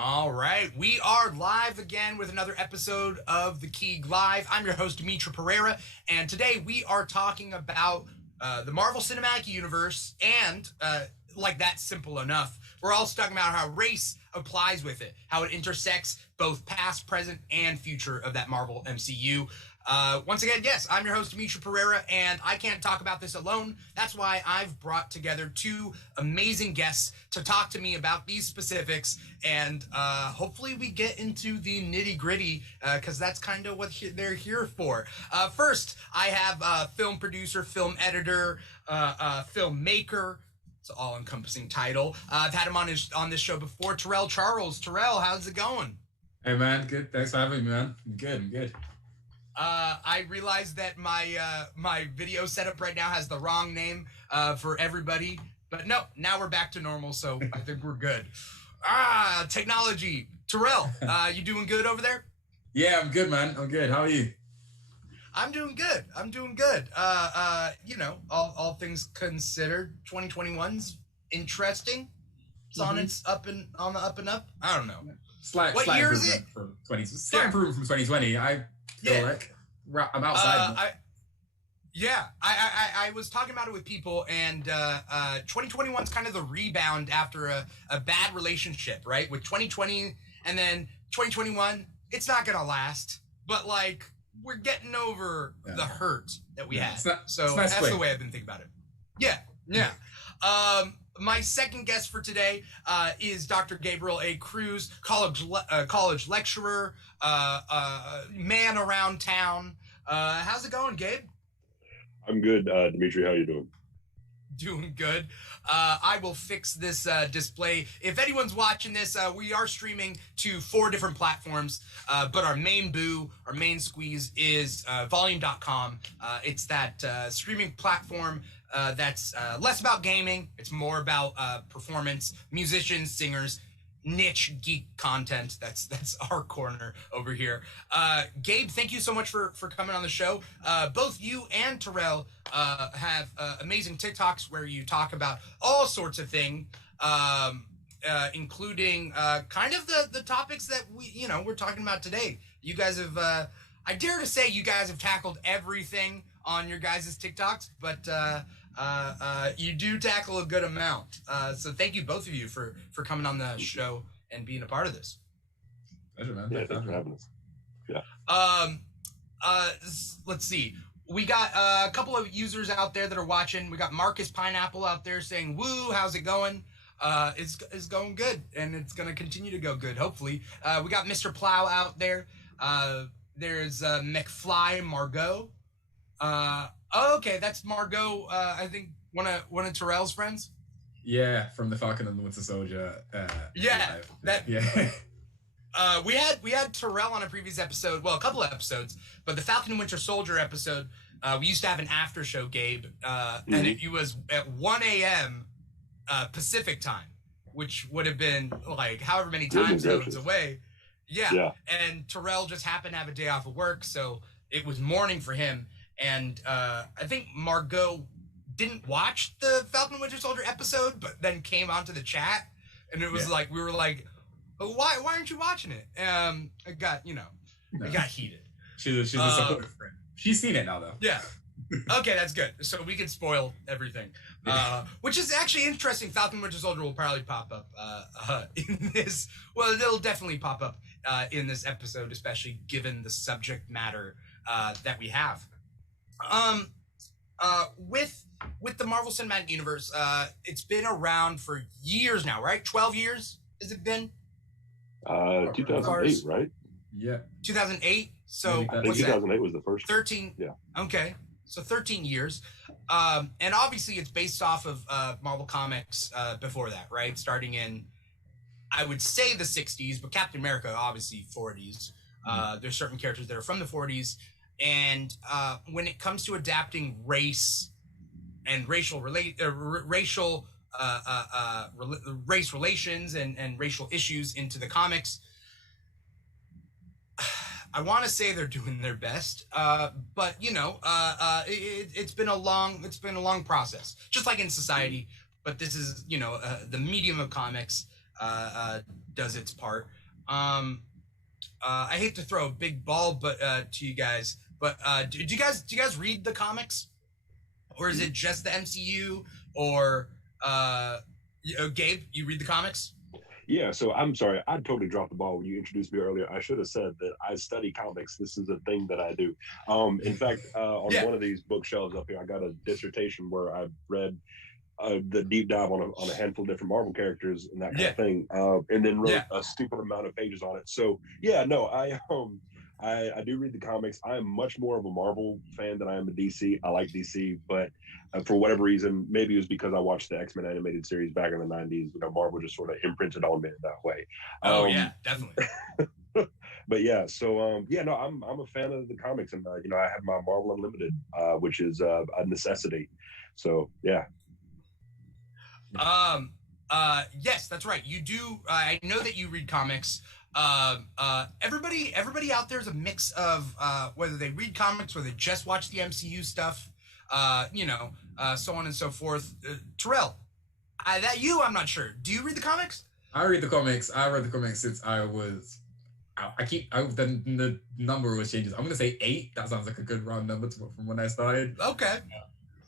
All right, we are live again with another episode of the Keeg Live. I'm your host, Dimitri Pereira, and today we are talking about the Marvel Cinematic Universe, and like that's simple enough. We're also talking about how race applies with it, how it intersects both past, present, and future of that Marvel MCU. Once again, yes, I'm your host, Dimitri Pereira, and I can't talk about this alone. That's why I've brought together two amazing guests to talk to me about these specifics, and hopefully we get into the nitty-gritty, because that's kind of what they're here for. First, I have film producer, film editor, filmmaker. It's an all-encompassing title. I've had him on this show before, Terrell Charles. Terrell, how's it going? Hey, man. Good. Thanks for having me, man. I'm good. I realized that my video setup right now has the wrong name for everybody, but no, now we're back to normal, so I think we're good. Technology. Terrell, you doing good over there? Yeah, I'm good, man. I'm good. How are you? I'm doing good. All things considered, 2021's interesting. It's on the up and up. I don't know. Slight year is it? Slight improvement from 2020. I feel like I'm outside. I was talking about it with people, and 2021's kind of the rebound after a bad relationship, right? With 2020 and then 2021, it's not gonna last, but like we're getting over the hurt that we had. That's the way I've been thinking about it. Yeah. My second guest for today is Dr. Gabriel A. Cruz, college lecturer, man around town. How's it going, Gabe? I'm good, Dimitri. How you doing? Doing good. I will fix this display. If anyone's watching this, we are streaming to 4 different platforms, but our main squeeze is volume.com. It's that streaming platform that's less about gaming. It's more about performance, musicians, singers, niche geek content. That's our corner over here. Gabe, thank you so much for coming on the show. Both you and Terrell have amazing TikToks where you talk about all sorts of things, including kind of the topics that we're talking about today. You guys have I dare to say you guys have tackled everything on your guys' TikToks, but you do tackle a good amount. So thank you, both of you, for coming on the show and being a part of this. Pleasure, man. Yeah, thanks for having us. Yeah. Let's see. We got a couple of users out there that are watching. We got Marcus Pineapple out there saying, "Woo, how's it going?" It's going good, and it's gonna continue to go good, hopefully. We got Mr. Plow out there. There's McFly Margot. Okay, that's Margot. I think one of Terrell's friends. Yeah, from the Falcon and the Winter Soldier. We had Terrell on a previous episode. Well, a couple of episodes, but the Falcon and Winter Soldier episode. We used to have an after show, Gabe, and it was at 1 a.m. Pacific time, which would have been like however many time zones away. Yeah. And Terrell just happened to have a day off of work, so it was morning for him. And I think Margot didn't watch the Falcon and Winter Soldier episode, but then came onto the chat, and it was like we were like, oh, "Why aren't you watching it?" It got it got heated. She's a supportive friend. She's seen it now, though. Yeah. Okay, that's good. So we can spoil everything, which is actually interesting. Falcon and Winter Soldier will probably pop up in this. Well, it'll definitely pop up in this episode, especially given the subject matter that we have. With the Marvel Cinematic Universe, it's been around for years now, right? 12 years has it been? 2008, right? Yeah. 2008. So I think 2008 was the first. 13. Yeah. Okay. So 13 years. And obviously it's based off of Marvel Comics before that, right? Starting in, I would say the 60s, but Captain America, obviously 40s. There's certain characters that are from the 40s. And when it comes to adapting race and race relations and racial issues into the comics, I want to say they're doing their best, but it's been a long process, just like in society. But this is the medium of comics. does its part. I hate to throw a big ball, to you guys, but do you guys read the comics, or is it just the MCU? Or Gabe, you read the comics? Yeah, so I'm sorry, I totally dropped the ball when you introduced me earlier. I should have said that I study comics. This is a thing that I do. In fact, on one of these bookshelves up here, I got a dissertation where I read the deep dive on a handful of different Marvel characters and that kind of thing, and then wrote a stupid amount of pages on it. So yeah, no, I do read the comics. I am much more of a Marvel fan than I am a DC. I like DC, but for whatever reason, maybe it was because I watched the X-Men animated series back in the 90s. Marvel just sort of imprinted on me that way. Yeah, definitely. But yeah, so no, I'm a fan of the comics, and I have my Marvel Unlimited, which is a necessity. So yeah. Yes, that's right. You do. I know that you read comics. Everybody out there is a mix of whether they read comics or they just watch the MCU stuff, so on and so forth. Terrell, I'm not sure. Do you read the comics? I read the comics. I read the comics since I was. The number always changes. I'm gonna say 8. That sounds like a good round number from when I started. Okay.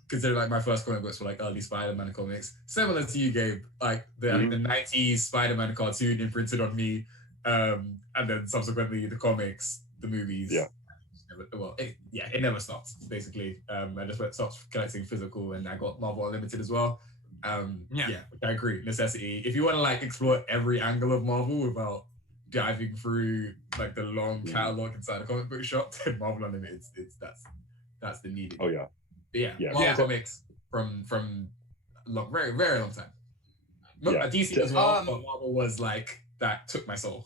Consider like my first comic books were like early Spider-Man comics, similar to you, Gabe. Like the 90s Spider-Man cartoon imprinted on me, and then subsequently the comics, the movies. Yeah. It never stopped. Basically, I just stopped collecting physical, and I got Marvel Unlimited as well. Which I agree, necessity. If you want to like explore every angle of Marvel without diving through like the long catalog inside a comic book shop, then Marvel Unlimited, that's the needed. Oh yeah. Marvel comics from very very long time. DC as well, but Marvel was like that took my soul.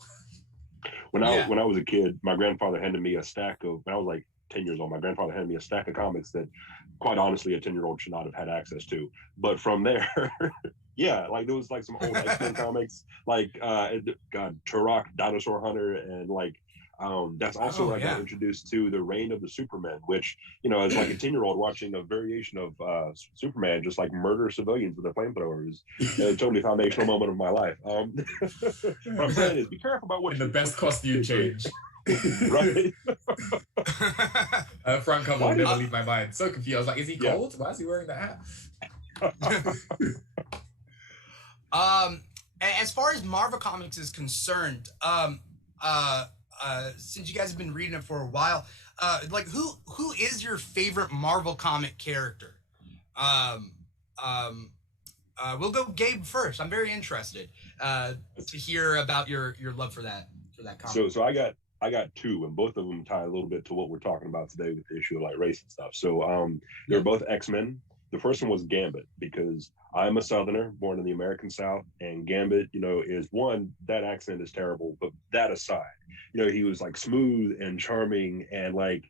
When I was a kid, my grandfather handed me a stack of. When I was like 10 years old, my grandfather handed me a stack of comics that, quite honestly, a 10-year-old should not have had access to. But from there, like there was like some old X-Men comics, like Turok, Dinosaur Hunter, and like. That's also I got introduced to the Reign of the Supermen, which as like a 10-year-old watching a variation of Superman just like murder civilians with their flamethrowers. A totally foundational moment of my life. What I'm saying is, be careful about what. And the best costume change. Right. Frank Hamill will never leave my mind. So confused. I was like, is he cold? Why is he wearing that hat? As far as Marvel Comics is concerned, since you guys have been reading it for a while, like who is your favorite Marvel comic character? We'll go Gabe first. I'm very interested to hear about your love for that comic. So I got 2, and both of them tie a little bit to what we're talking about today with the issue of like race and stuff. So they're both X-Men. The first one was Gambit, because I'm a Southerner born in the American South, and Gambit, is one, that accent is terrible, but that aside, he was like smooth and charming, and like,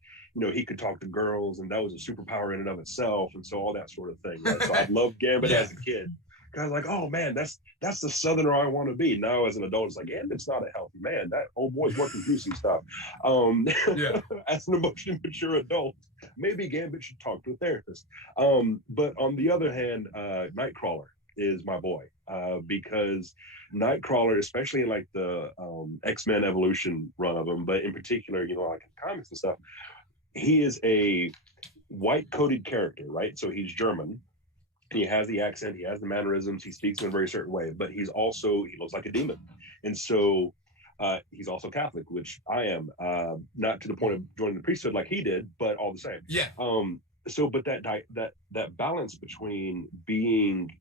he could talk to girls, and that was a superpower in and of itself, and so all that sort of thing. Right? So I loved Gambit as a kid. I was like, oh man, that's the Southerner I want to be. Now as an adult, it's like, Gambit's not a healthy man. That old boy's working through some stuff. As an emotionally mature adult, maybe Gambit should talk to a therapist. But on the other hand, Nightcrawler is my boy, because Nightcrawler, especially in like the X-Men Evolution run of them, but in particular, like in comics and stuff, he is a white-coded character, right? So he's German. He has the accent, he has the mannerisms, he speaks in a very certain way, but he looks like a demon. And so he's also Catholic, which I am, not to the point of joining the priesthood like he did, but all the same. But that balance between being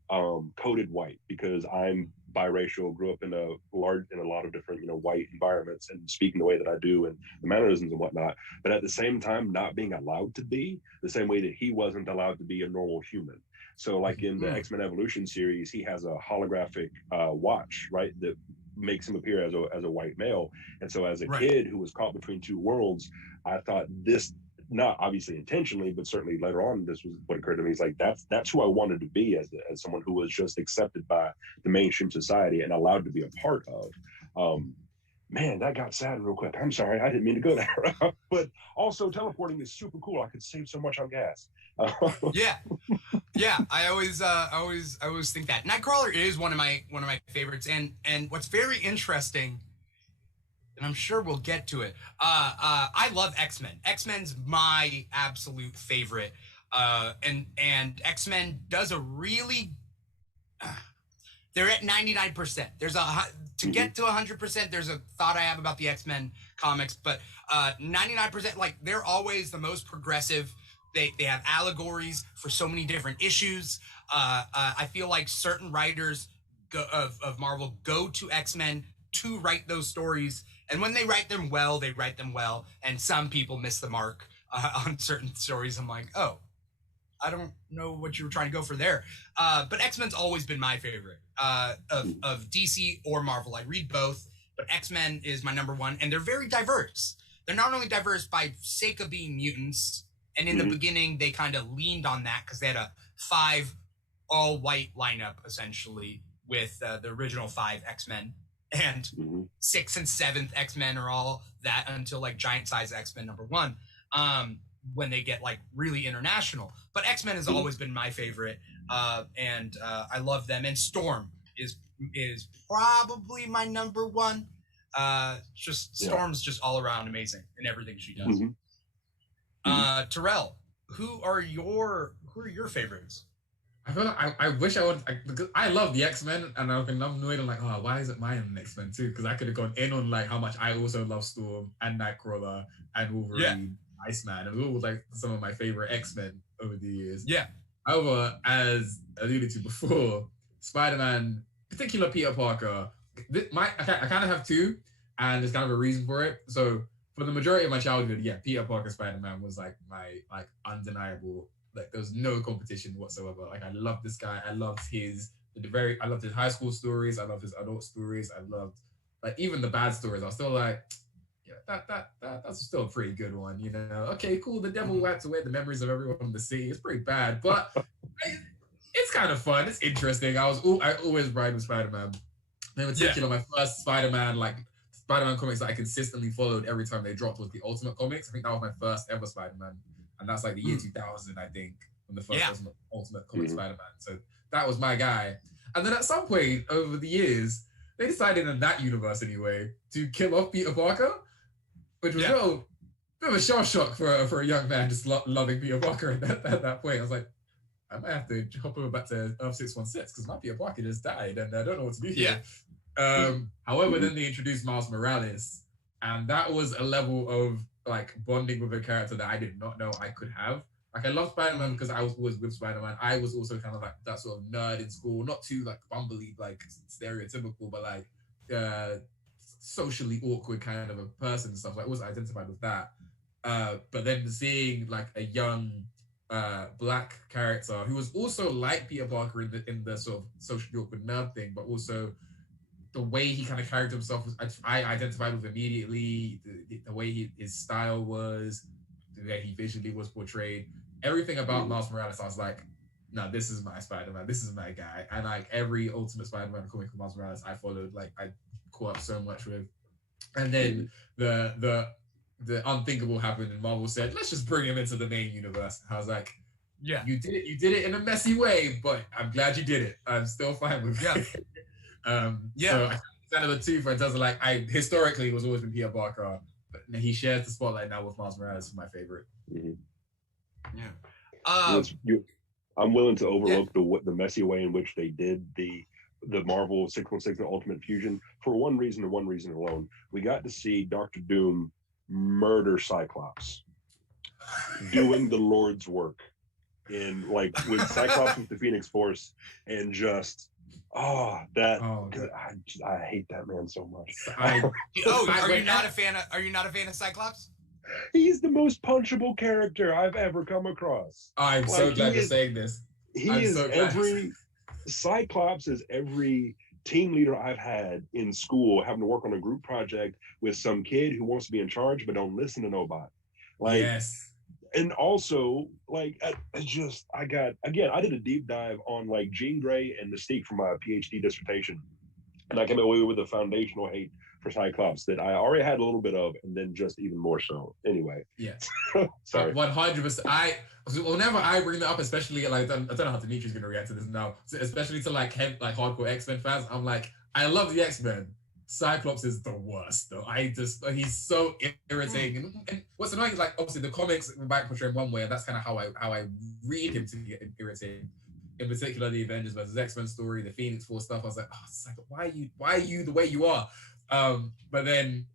coded white, because I'm biracial, grew up in a lot of different white environments and speaking the way that I do and the mannerisms and whatnot, but at the same time not being allowed to be the same way that he wasn't allowed to be a normal human. So like in the X-Men Evolution series, he has a holographic watch, right, that makes him appear as a white male. And so as a kid who was caught between two worlds, I thought this, not obviously intentionally, but certainly later on, this was what occurred to me. It's like, that's who I wanted to be as someone who was just accepted by the mainstream society and allowed to be a part of. man, that got sad real quick. I'm sorry, I didn't mean to go there. But also, teleporting is super cool. I could save so much on gas. Yeah, yeah. I always think that Nightcrawler is one of my favorites. And what's very interesting, and I'm sure we'll get to it. I love X-Men. X-Men's my absolute favorite. And X-Men does a really. They're at 99%. There's to get to 100%. There's a thought I have about the X-Men comics, but 99%, like, they're always the most progressive. They have allegories for so many different issues. I feel like certain writers of Marvel go to X-Men to write those stories, and when they write them well, they write them well. And some people miss the mark on certain stories. I'm like, oh, I don't know what you were trying to go for there. But X-Men's always been my favorite of DC or Marvel. I read both, but X-Men is my number one, and they're very diverse. They're not only diverse by sake of being mutants, and in the beginning they kind of leaned on that because they had a 5 all-white lineup essentially with the original 5 X-Men, and 6th and 7th X-Men are all that until like giant size X-Men number 1. When they get like really international. But X-Men has always been my favorite, and I love them. And Storm is probably my number 1. Storm's just all around amazing in everything she does. Terrell, who are your favorites? I feel like I wish I would, because I love the X-Men, and I've been annoyed. I'm like, oh, why is it mine and X-Men too? Because I could have gone in on like how much I also love Storm and Nightcrawler and Wolverine, Iceman, and all like some of my favorite X-Men over the years. Yeah. However, as alluded to before, Spider-Man, particular Peter Parker, I kind of have 2, and there's kind of a reason for it. So for the majority of my childhood, Peter Parker Spider-Man was like my undeniable. Like, there was no competition whatsoever. Like, I loved this guy. I loved his high school stories. I loved his adult stories. I loved, like, even the bad stories. I was still like, yeah, that's still a pretty good one, you know? Okay, cool. The devil wipes away the memories of everyone in the city. It's pretty bad, but it's kind of fun. It's interesting. I always ride with Spider-Man. In particular, my first Spider-Man comics that I consistently followed every time they dropped was the Ultimate Comics. I think that was my first ever Spider-Man. And that's like the year 2000, I think, when the first Ultimate Comic Spider-Man. So that was my guy. And then at some point over the years, they decided in that universe anyway to kill off Peter Parker, which was a bit of a shell shock for a young man just loving Peter Parker at that point. I was like, I might have to hop over back to Earth 616 because my Peter Parker just died and I don't know what to do here. However, then they introduced Miles Morales, and that was a level of like bonding with a character that I did not know I could have. Like, I love Spider-Man because I was always with Spider-Man. I was also kind of like that sort of nerd in school, not too like bumbly, like stereotypical, but like socially awkward kind of a person and stuff. Like, I was identified with that. But then seeing like a young black character who was also like Peter Parker in the sort of socially awkward nerd thing, but also the way he kind of carried himself, I identified with immediately. The way his style was, the way he visually was portrayed, everything about Miles Morales, I was like, no, this is my Spider-Man. This is my guy. And like every Ultimate Spider-Man comic from Miles Morales, I followed. Like, I caught up so much with. And then the unthinkable happened, and Marvel said, let's just bring him into the main universe. I was like, yeah, you did it in a messy way, but I'm glad you did it. I'm still fine with it. So I kind of the 2 for in terms of like, I historically was always been Peter Parker, but he shares the spotlight now with Miles Morales for my favorite. I'm willing to overlook the messy way in which they did the Marvel 616 Ultimate Fusion for one reason and one reason alone. We got to see Dr. Doom murder Cyclops doing the Lord's work in like with Cyclops with the Phoenix Force, and just I hate that man so much. Are you not a fan of Cyclops? He's the most punchable character I've ever come across. I'm so glad you're saying this. Cyclops is every team leader I've had in school, having to work on a group project with some kid who wants to be in charge but don't listen to nobody. And also, like, I did a deep dive on like Jean Grey and Mystique for my PhD dissertation, and I came away with a foundational hate for Cyclops that I already had a little bit of, and then just even more so. Anyway. Yeah. Sorry. 100%. Whenever I bring that up, especially like I don't know how Dimitri's gonna react to this now, especially to like hardcore X-Men fans, I'm like, I love the X-Men. Cyclops is the worst though. He's so irritating. And what's annoying is like obviously the comics might portray him one way, and that's kind of how I read him to be irritating. In particular, the Avengers versus X-Men story, the Phoenix Force stuff. I was like, oh, Cyclops, why are you the way you are? But then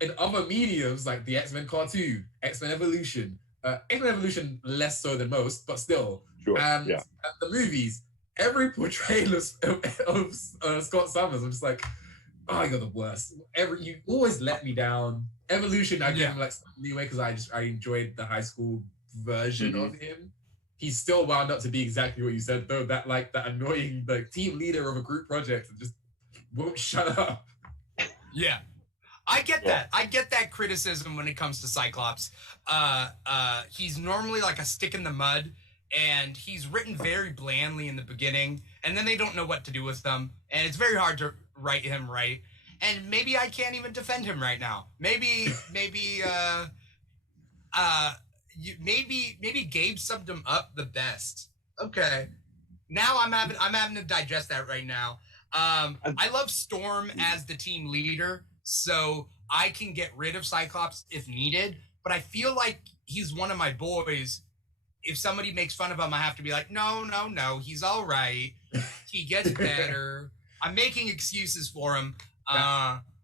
in other mediums like the X-Men cartoon, X-Men Evolution, X-Men Evolution less so than most, but still, Sure. and the movies, every portrayal of Scott Summers, I'm just like, oh, you're the worst. You always let me down. Evolution, I give him like some leeway because I enjoyed the high school version of him. He's still wound up to be exactly what you said, though. That annoying team leader of a group project and just won't shut up. Yeah. I get that. I get that criticism when it comes to Cyclops. He's normally like a stick in the mud, and he's written very blandly in the beginning, and then they don't know what to do with them, and it's very hard to write him right. And maybe I can't even defend him right now. Maybe Gabe summed him up the best. Okay. Now I'm having to digest that right now. I love Storm as the team leader, so I can get rid of Cyclops if needed, but I feel like he's one of my boys. If somebody makes fun of him, I have to be like, no, he's all right. He gets better. I'm making excuses for him.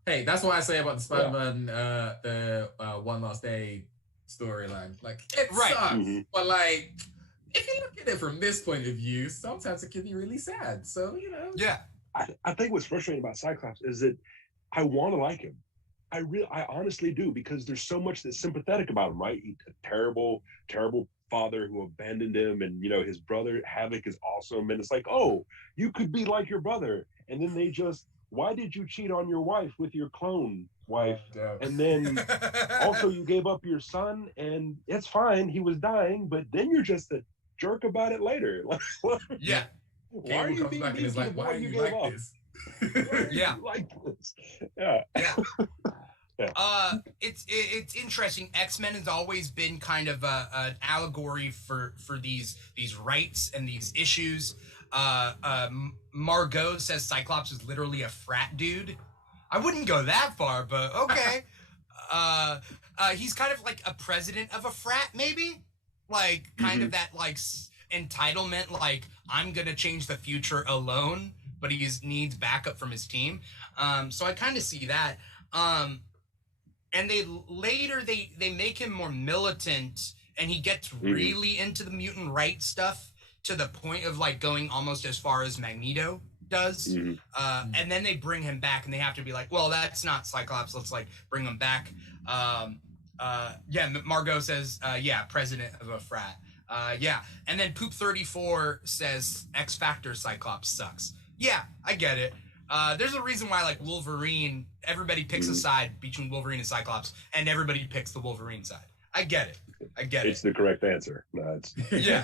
Hey, that's what I say about the Spider-Man, the One Last Day storyline. Like, it sucks, but like, if you look at it from this point of view, sometimes it can be really sad. So, you know. Yeah. I think what's frustrating about Cyclops is that I want to like him. I honestly do, because there's so much that's sympathetic about him, right? He's a terrible, terrible father who abandoned him, and his brother Havoc is awesome, and it's like, oh, you could be like your brother, and then they just, why did you cheat on your wife with your clone wife? And then also you gave up your son, and it's fine, he was dying, but then you're just a jerk about it later. Yeah. Why are you being mean to the boy you gave up? Yeah. Like this. Yeah. It's interesting. X-Men has always been kind of an allegory for these rights and these issues. Margot says Cyclops is literally a frat dude. I wouldn't go that far, but okay. He's kind of like a president of a frat, maybe, like kind of that like entitlement, like I'm gonna change the future alone, but he needs backup from his team. So I kind of see that. And they make him more militant, and he gets really into the mutant rights stuff to the point of like going almost as far as Magneto does. And then they bring him back, and they have to be like, well, that's not Cyclops. Let's like bring him back. Margot says, president of a frat. And then Poop 34 says X Factor Cyclops sucks. Yeah, I get it. There's a reason why, like, Wolverine, everybody picks a side between Wolverine and Cyclops, and everybody picks the Wolverine side. I get it. It's the correct answer. No, it's... Yeah.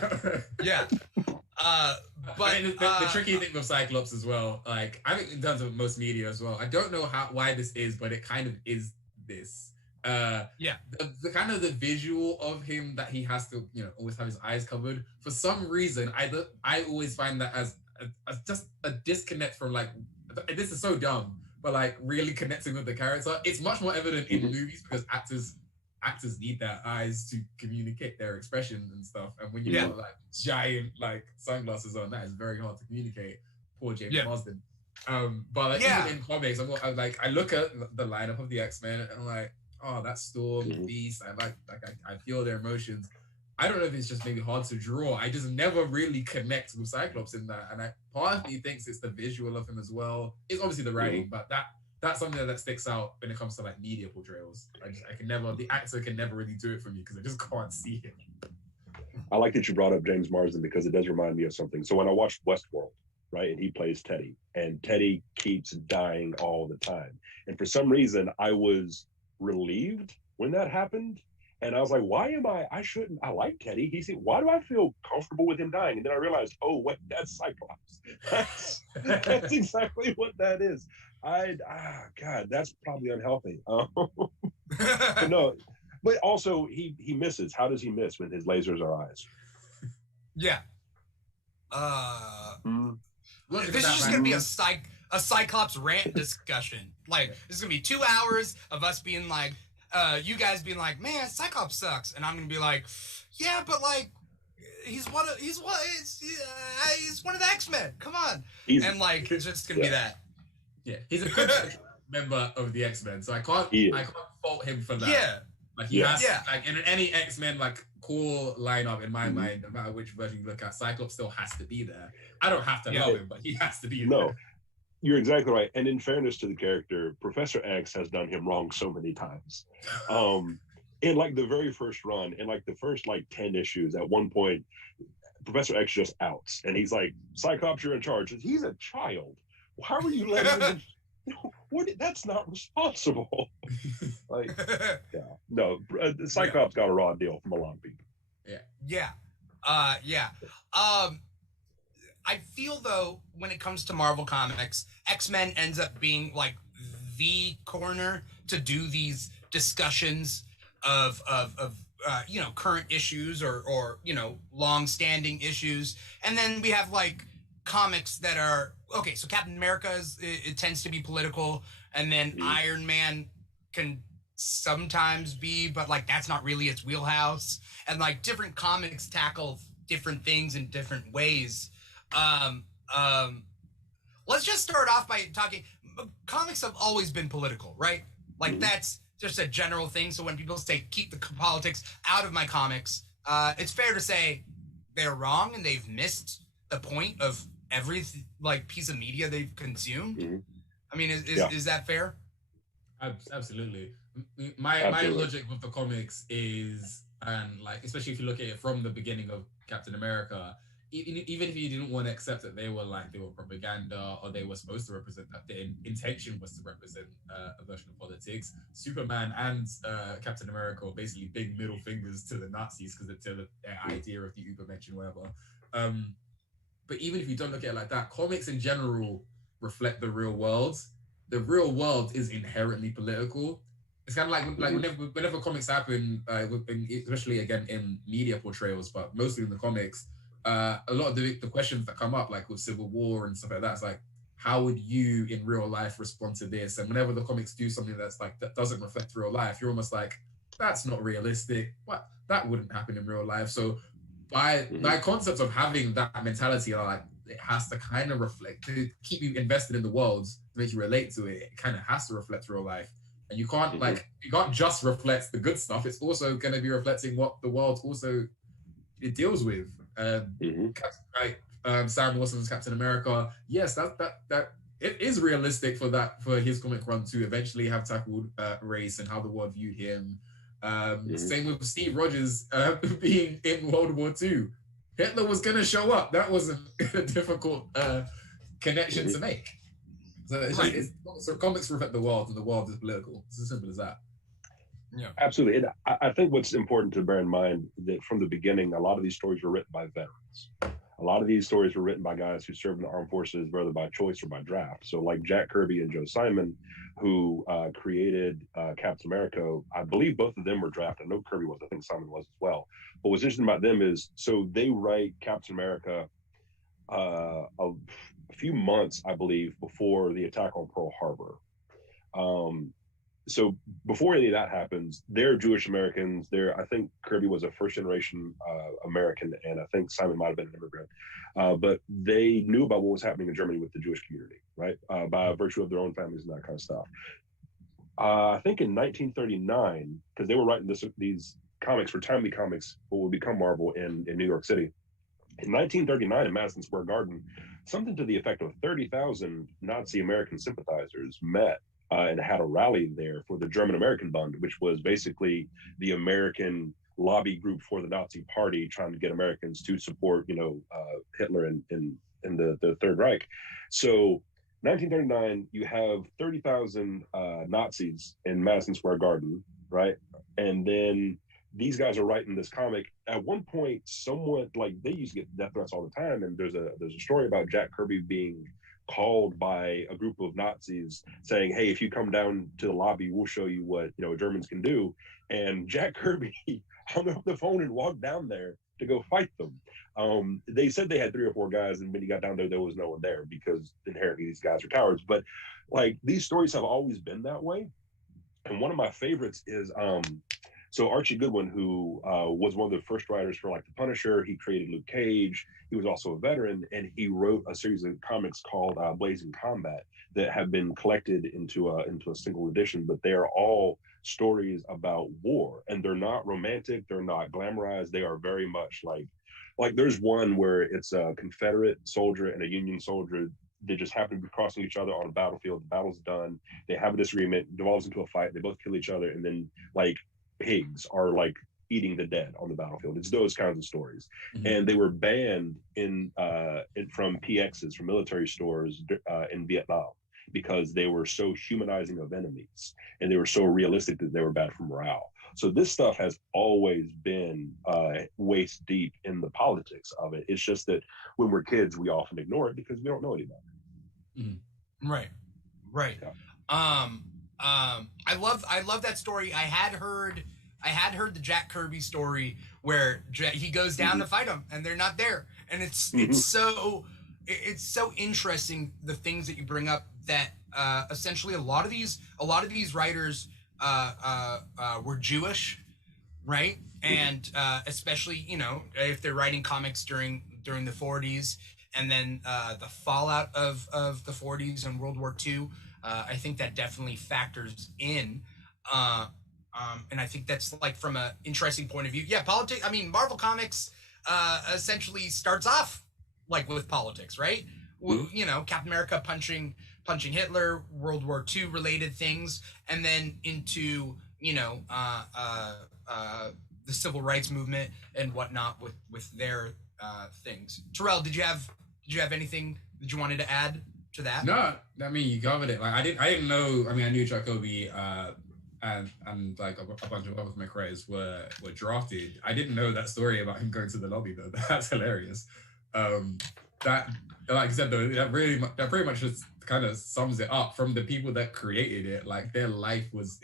But I mean, the tricky thing with Cyclops as well, like, I think in terms of most media as well, I don't know why this is, but it kind of is this. The kind of the visual of him that he has to, always have his eyes covered. For some reason, I always find that as just a disconnect from, like, this is so dumb, but like really connecting with the character. It's much more evident in movies because actors need their eyes to communicate their expression and stuff. And when you got like giant like sunglasses on, that is very hard to communicate. Poor James Marsden. But like even in comics, I look at the lineup of the X-Men and I'm like, oh, that's Storm, Beast. I feel their emotions. I don't know if it's just maybe hard to draw. I just never really connect with Cyclops in that. And part of me thinks it's the visual of him as well. It's obviously the writing, but that's something that sticks out when it comes to like media portrayals. The actor can never really do it for me because I just can't see him. I like that you brought up James Marsden because it does remind me of something. So when I watched Westworld, right, and he plays Teddy, and Teddy keeps dying all the time. And for some reason, I was relieved when that happened. And I was like, why am I shouldn't, I like Teddy. He said, why do I feel comfortable with him dying? And then I realized, oh, wait, that's Cyclops. That's exactly what that is. God, that's probably unhealthy. But no, but also he misses. How does he miss when his lasers are eyes? Yeah. This is just gonna be a Cyclops rant discussion. Like, this is gonna be 2 hours of us being like, you guys being like, man, Cyclops sucks, and I'm gonna be like, yeah, but like, he's one of the X-Men. Come on, and like, it's just gonna be that. Yeah, he's a good member of the X-Men, so I can't fault him for that. Yeah, like he has like in any X-Men like core lineup in my mind, no matter which version you look at, Cyclops still has to be there. I don't have to love him, but he has to be there. No, you're exactly right. And in fairness to the character, Professor X has done him wrong so many times. In like the very first run, in like the first like 10 issues, at one point, Professor X just outs, and he's like, "Cyclops, you're in charge." He's a child. How are you letting him? That's not responsible. Like, no. Cyclops got a raw deal from a lot of people. I feel though, when it comes to Marvel Comics, X-Men ends up being like the corner to do these discussions of current issues or long-standing issues, and then we have like comics that are okay. So Captain America it tends to be political, and then Iron Man can sometimes be, but like that's not really its wheelhouse. And like different comics tackle different things in different ways. Let's just start off by talking. Comics have always been political, right? Like that's just a general thing. So when people say keep the politics out of my comics, it's fair to say they're wrong and they've missed the point of every like piece of media they've consumed. I mean, is that fair? Absolutely. My logic with the comics is, and like especially if you look at it from the beginning of Captain America, even if you didn't want to accept that they were propaganda or they were supposed to represent that, their intention was to represent a version of politics. Superman and Captain America were basically big middle fingers to the Nazis because it's their idea of the Übermensch and whatever. But even if you don't look at it like that, comics in general reflect the real world. The real world is inherently political. It's kind of like whenever comics happen, especially again in media portrayals, but mostly in the comics, a lot of the questions that come up, like with Civil War and stuff like that, it's like, how would you in real life respond to this? And whenever the comics do something that's like that doesn't reflect real life, you're almost like, that's not realistic. What? That wouldn't happen in real life. So by concept of having that mentality, like it has to kind of reflect to keep you invested in the world, to make you relate to it. It kind of has to reflect real life. And you can't you can't just reflect the good stuff. It's also going to be reflecting what the world also it deals with. Sam Wilson's Captain America. Yes, that it is realistic for his comic run to eventually have tackled race and how the world viewed him. Same with Steve Rogers being in World War II. Hitler was going to show up. That wasn't a difficult connection to make. So so comics reflect the world, and the world is political. It's as simple as that. Yeah, absolutely. And I think what's important to bear in mind that from the beginning, a lot of these stories were written by veterans. A lot of these stories were written by guys who served in the armed forces, whether by choice or by draft. So like Jack Kirby and Joe Simon, who created Captain America, I believe both of them were drafted. I know Kirby was, I think Simon was as well. But what's interesting about them is, so they write Captain America a few months, I believe, before the attack on Pearl Harbor. So before any of that happens, they're Jewish Americans. I think Kirby was a first generation American, and I think Simon might have been an immigrant. But they knew about what was happening in Germany with the Jewish community, right? By virtue of their own families and that kind of stuff. I think in 1939, because they were writing these comics for Timely Comics, what would become Marvel in New York City. In 1939, in Madison Square Garden, something to the effect of 30,000 Nazi American sympathizers met and had a rally there for the German American Bund, which was basically the American lobby group for the Nazi Party, trying to get Americans to support, Hitler in the Third Reich. So 1939, you have 30,000 Nazis in Madison Square Garden, right? And then these guys are writing this comic. At one point, someone, like, they used to get death threats all the time, and there's a story about Jack Kirby being called by a group of Nazis saying, "Hey, if you come down to the lobby, we'll show you what, you know, Germans can do." And Jack Kirby hung up the phone and walked down there to go fight them. They said they had 3 or 4 guys, and when he got down there was no one there because inherently these guys are cowards. But like, these stories have always been that way. And one of my favorites is so Archie Goodwin, who was one of the first writers for like the Punisher. He created Luke Cage. He was also a veteran, and he wrote a series of comics called Blazing Combat that have been collected into a single edition. But they are all stories about war, and they're not romantic. They're not glamorized. They are very much like there's one where it's a Confederate soldier and a Union soldier. They just happen to be crossing each other on a battlefield. The battle's done. They have a disagreement, devolves into a fight. They both kill each other, and then like pigs are like eating the dead on the battlefield. It's those kinds of stories. Mm-hmm. And they were banned from PXs, from military stores in Vietnam, because they were so humanizing of enemies, and they were so realistic that they were bad for morale. So this stuff has always been waist deep in the politics of it. It's just that when we're kids, we often ignore it because we don't know any better. Mm-hmm. Right. Yeah. I love that story. I had heard the Jack Kirby story where he goes down to fight them and they're not there, and it's so interesting, the things that you bring up, that essentially a lot of these writers were Jewish, right? And especially, you know, if they're writing comics during the 40s, and then the fallout of the 40s and World War II, I think that definitely factors in. And I think that's, like, from an interesting point of view. Yeah, politics. I mean, Marvel Comics essentially starts off like with politics, right? You know, Captain America punching Hitler, World War II related things, and then into, you know, the civil rights movement and whatnot with their things. Terrell, did you have anything that you wanted to add to that? No, I mean, you covered it. Like, I didn't know. I mean, I knew Jacoby and like a bunch of other of my creators were drafted. I didn't know that story about him going to the lobby though. That's hilarious. That, like I said though, that pretty much just kind of sums it up. From the people that created it, like, their life was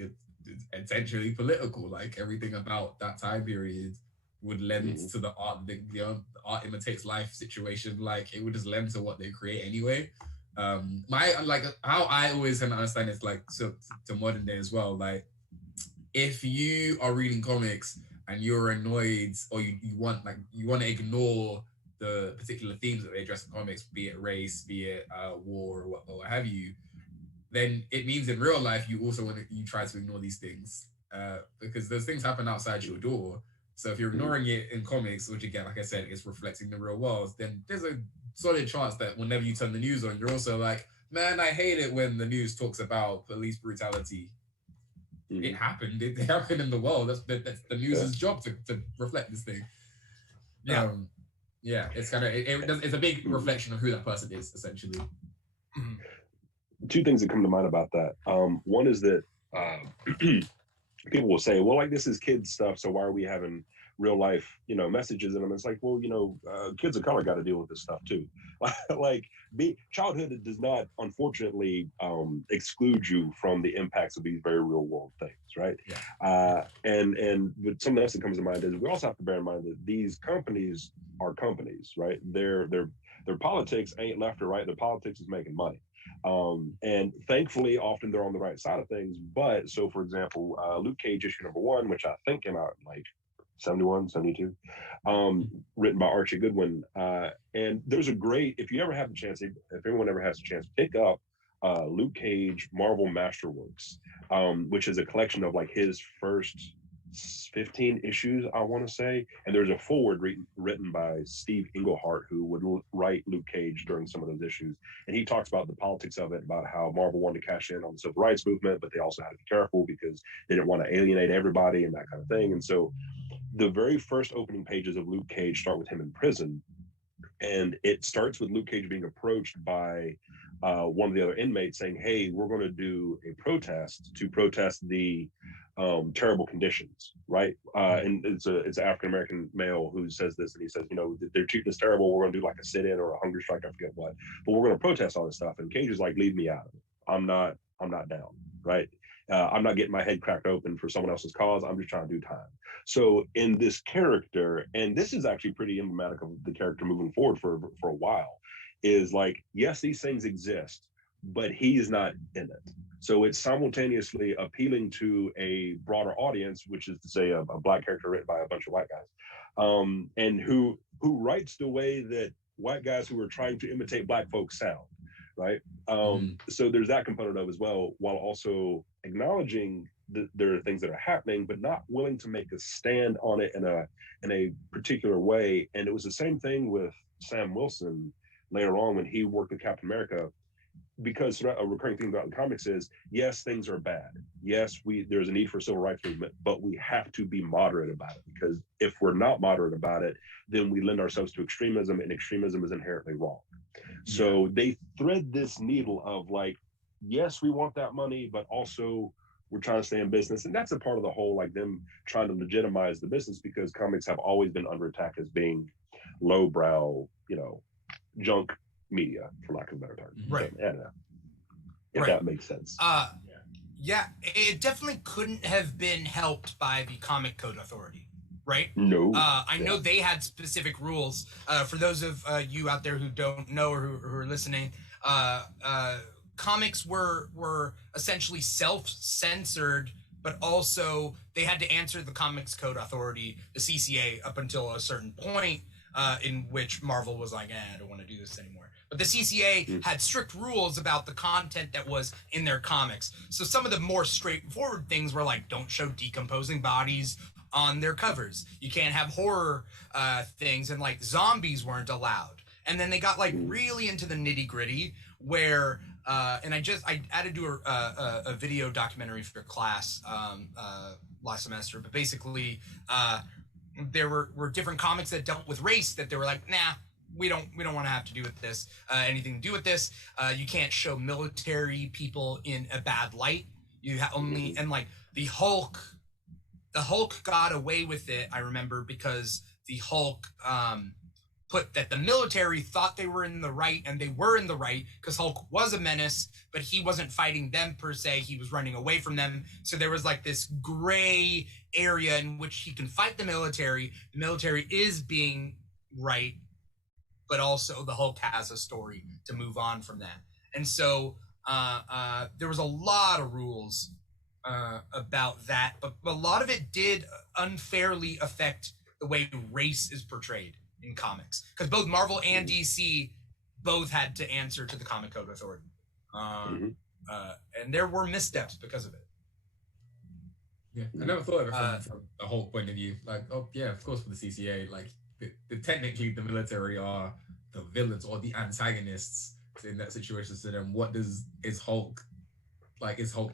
essentially political. Like, everything about that time period would lend to the art. The art imitates life situation. Like, it would just lend to what they create anyway. My, like, how I always kind of understand it's like to modern day as well. Like, if you are reading comics and you're annoyed, or you want to ignore the particular themes that they address in comics, be it race, be it war, or what have you, then it means in real life you also you try to ignore these things, because those things happen outside your door. So if you're ignoring it in comics, which again, like I said, is reflecting the real world, then there's a solid chance that whenever you turn the news on, you're also like, man, I hate it when the news talks about police brutality. It happened. It happened in the world. That's the news's job to reflect this thing. Yeah. It's kind of it's a big reflection of who that person is, essentially. Two things that come to mind about that. One is that people will say, well, like, this is kids stuff, so why are we having real life, you know, messages in them? It's like, well, you know, kids of color got to deal with this stuff too. Like, childhood does not, unfortunately, exclude you from the impacts of these very real world things, right? Yeah. And something else that comes to mind is we also have to bear in mind that these companies are companies, right? Their politics ain't left or right. Their politics is making money. And thankfully, often they're on the right side of things. But so, for example, Luke Cage issue #1, which I think came out in like 71, 72, written by Archie Goodwin. And there's a great, if you ever have the chance, if anyone ever has a chance, pick up Luke Cage Marvel Masterworks, which is a collection of like his first 15 issues, I want to say. And there's a foreword written by Steve Englehart, who would write Luke Cage during some of those issues. And he talks about the politics of it, about how Marvel wanted to cash in on the civil rights movement, but they also had to be careful because they didn't want to alienate everybody and that kind of thing. And so the very first opening pages of Luke Cage start with him in prison. And it starts with Luke Cage being approached by one of the other inmates saying, hey, we're going to do a protest to protest the terrible conditions, right? And it's an African American male who says this, and he says, they're treating us terrible. We're gonna do like a sit-in or a hunger strike, I forget what, but we're gonna protest all this stuff. And Cage is like, leave me out of it. I'm not down, right? I'm not getting my head cracked open for someone else's cause. I'm just trying to do time. So in this character, and this is actually pretty emblematic of the character moving forward for a while, is like, yes, these things exist, but he is not in it. So it's simultaneously appealing to a broader audience, which is to say a Black character written by a bunch of white guys, and who writes the way that white guys who are trying to imitate Black folks sound, right? So there's that component of as well, while also acknowledging that there are things that are happening, but not willing to make a stand on it in a particular way. And it was the same thing with Sam Wilson later on when he worked with Captain America, because a recurring theme throughout the comics is, yes, things are bad. Yes, there's a need for a civil rights movement, but we have to be moderate about it, because if we're not moderate about it, then we lend ourselves to extremism, and extremism is inherently wrong. So they thread this needle of like, yes, we want that money, but also we're trying to stay in business. And that's a part of the whole, like them trying to legitimize the business, because comics have always been under attack as being lowbrow, junk media, for lack of a better term. Right. So, I don't know if that makes sense. Yeah, it definitely couldn't have been helped by the Comic Code Authority, right? No. I know they had specific rules. For those of you out there who don't know or who are listening, comics were essentially self-censored, but also they had to answer the Comics Code Authority, the CCA, up until a certain point, in which Marvel was like, I don't want to do this anymore. But the CCA had strict rules about the content that was in their comics. So some of the more straightforward things were like, don't show decomposing bodies on their covers. You can't have horror things, and like zombies weren't allowed. And then they got like really into the nitty gritty where, and I had to do a video documentary for class last semester, but basically there were different comics that dealt with race that they were like, nah, we don't want to have to do with this, anything to do with this. You can't show military people in a bad light. You only, and like the Hulk got away with it, I remember, because the Hulk put that the military thought they were in the right, and they were in the right because Hulk was a menace, but he wasn't fighting them per se. He was running away from them. So there was like this gray area in which he can fight the military. The military is being right, but also the Hulk has a story to move on from that. And so there was a lot of rules about that, but a lot of it did unfairly affect the way race is portrayed in comics, because both Marvel and DC both had to answer to the Comic Code Authority, and there were missteps because of it. Yeah, I never thought of it from the whole point of view. Like, oh yeah, of course, for the CCA, like technically the military are the villains or the antagonists in that situation. So then, is Hulk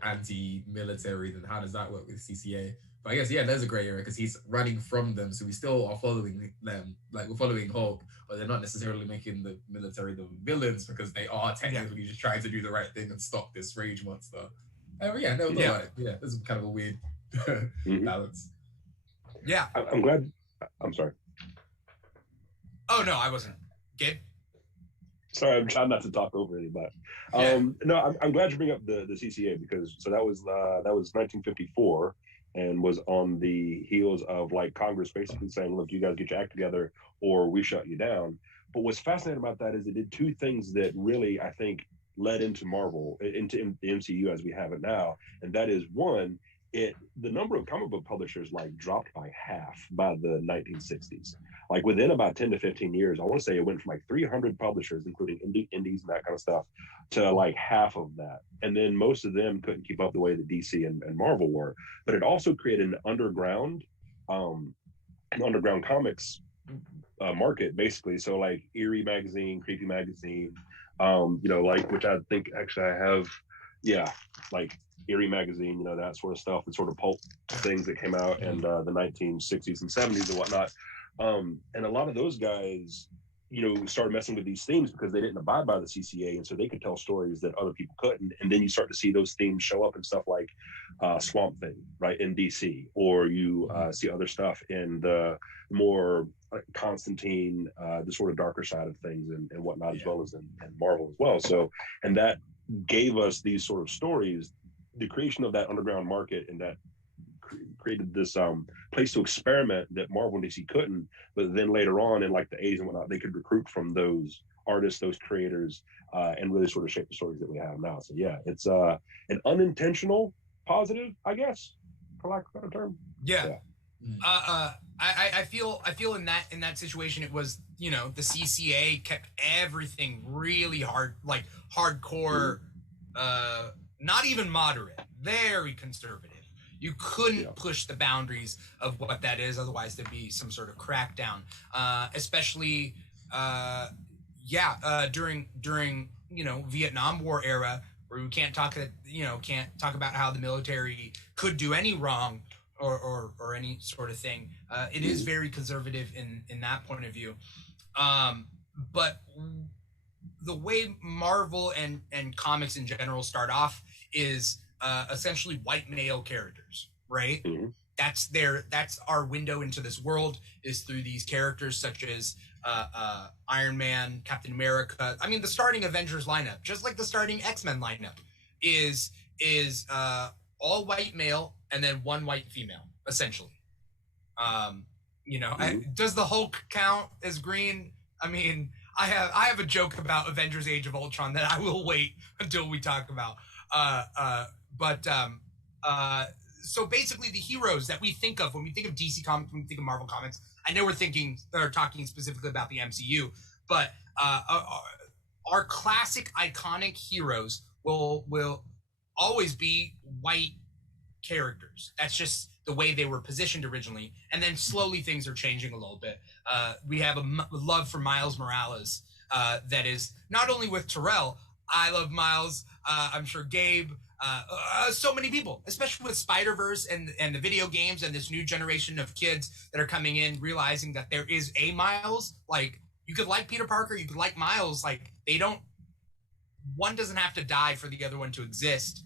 anti-military? Then how does that work with CCA? But I guess, yeah, there's a gray area because he's running from them, so we still are following them. Like, we're following Hulk, but they're not necessarily making the military the villains, because they are technically just trying to do the right thing and stop this rage monster. Yeah, never thought about it. Yeah, this is kind of a weird balance. Yeah, I'm glad. I'm sorry. Oh no, I wasn't. Gabe? Sorry, I'm trying not to talk over anybody. No, I'm glad you bring up the CCA, because that was 1954. And was on the heels of like Congress basically saying, look, you guys get your act together or we shut you down. But what's fascinating about that is it did two things that really, I think, led into Marvel, into the MCU as we have it now. And that is, one, the number of comic book publishers like dropped by half by the 1960s. Like within about 10 to 15 years, I want to say it went from like 300 publishers, including indies and that kind of stuff, to like half of that. And then most of them couldn't keep up the way that DC and Marvel were. But it also created an underground comics market, basically. So like Eerie magazine, Creepy magazine, like, which I think actually I have, like Eerie magazine, that sort of stuff, the sort of pulp things that came out in the 1960s and 70s and whatnot. And a lot of those guys started messing with these themes because they didn't abide by the CCA, and so they could tell stories that other people couldn't. And then you start to see those themes show up in stuff like Swamp Thing, right, in DC, or you see other stuff in the more Constantine, the sort of darker side of things and whatnot, as well as in Marvel as well. So, and that gave us these sort of stories, the creation of that underground market, and that created this place to experiment that Marvel and DC couldn't. But then later on in like the 80s and whatnot, they could recruit from those artists, those creators, and really sort of shape the stories that we have now. So yeah, it's an unintentional positive, I guess, for lack of a better term. Yeah. I feel in that situation, it was, the CCA kept everything really hard, like hardcore, not even moderate, very conservative. You couldn't push the boundaries of what that is, otherwise there'd be some sort of crackdown. Especially, during Vietnam War era, where we can't talk about how the military could do any wrong or any sort of thing. It is very conservative in that point of view. But the way Marvel and comics in general start off is essentially white male characters, right? Mm-hmm. That's our window into this world, is through these characters such as Iron Man, Captain America. I mean, the starting Avengers lineup, just like the starting X-Men lineup, is all white male and then one white female, essentially. Does the Hulk count as green? I mean, I have a joke about Avengers Age of Ultron that I will wait until we talk about. So basically the heroes that we think of when we think of DC Comics, when we think of Marvel Comics, I know we're talking specifically about the MCU, but our classic iconic heroes will always be white characters. That's just the way they were positioned originally. And then slowly things are changing a little bit. We have a love for Miles Morales that is not only with Terrell. I love Miles. I'm sure Gabe, so many people, especially with Spider-Verse and the video games and this new generation of kids that are coming in, realizing that there is a Miles. Like, you could like Peter Parker, you could like Miles. Like, one doesn't have to die for the other one to exist.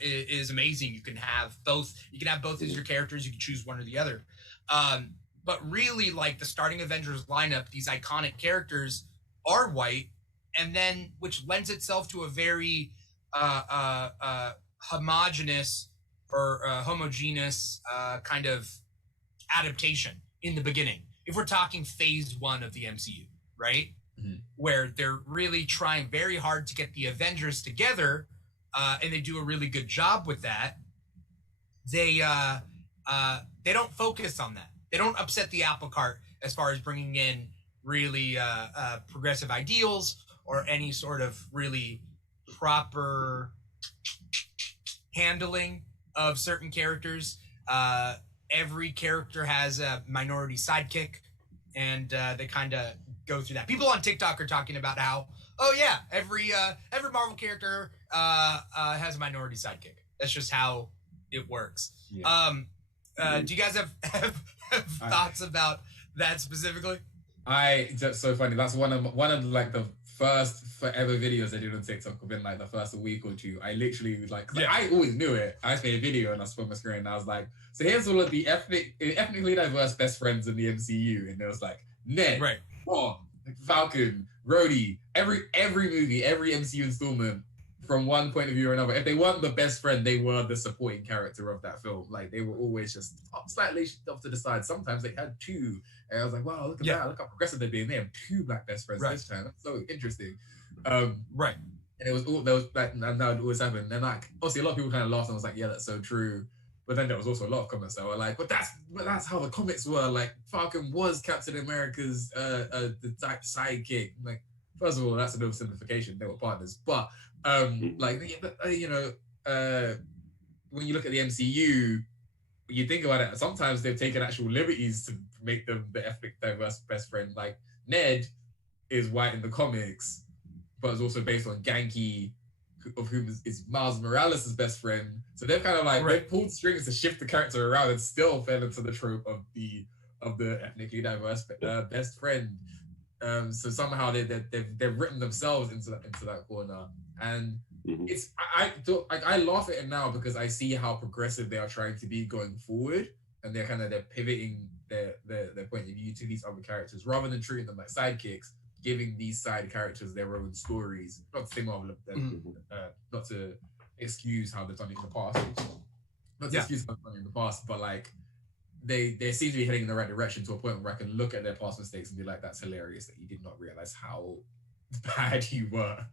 Is amazing. You can have both. You can have both as your characters. You can choose one or the other. But really, like the starting Avengers lineup, these iconic characters are white, and then which lends itself to a very homogeneous or homogeneous kind of adaptation in the beginning. If we're talking phase 1 of the MCU, right? Mm-hmm. Where they're really trying very hard to get the Avengers together, and they do a really good job with that. They don't focus on that. They don't upset the apple cart as far as bringing in really progressive ideals or any sort of really proper handling of certain characters. Every character has a minority sidekick, and they kind of go through that. People on TikTok are talking about how, oh yeah, every Marvel character has a minority sidekick. That's just how it works. Yeah. Do you guys have thoughts about that specifically? That's so funny. That's one of like the first forever videos I did on TikTok within like the first week or two. I literally I always knew it. I just made a video and I spun my screen and I was like, so here's all of the ethnically diverse best friends in the MCU, and it was like Ned, right, Thor, Falcon, Rhodey, every movie, every MCU installment from one point of view or another. If they weren't the best friend, they were the supporting character of that film. Like, they were always just slightly off to the side. Sometimes they had two. And I was like, wow, look at that. Look how progressive they're being. They have two black best friends this time. That's so interesting. Right. And it was all, there was like, and that would always happen. And like, obviously a lot of people kind of laughed and was like, yeah, that's so true. But then there was also a lot of comments that were like, but that's how the comics were. Like, Falcon was Captain America's the type sidekick. Like, first of all, that's an oversimplification. They were partners. But when you look at the MCU, you think about it, sometimes they've taken actual liberties to make them the ethnic diverse best friend. Like, Ned is white in the comics, but is also based on Genki, of whom is Miles Morales' best friend. So they've kind of like they've pulled strings to shift the character around and still fell into the trope of the ethnically diverse best friend. So somehow they've written themselves into that corner, and it's I laugh at it now because I see how progressive they are trying to be going forward, and they're pivoting their point of view to these other characters rather than treating them like sidekicks, giving these side characters their own stories. Not to say Marvel, not to excuse how they've done it in the past, not to excuse how they've done it in the past, but like they seem to be heading in the right direction to a point where I can look at their past mistakes and be like, that's hilarious that you did not realize how bad you were.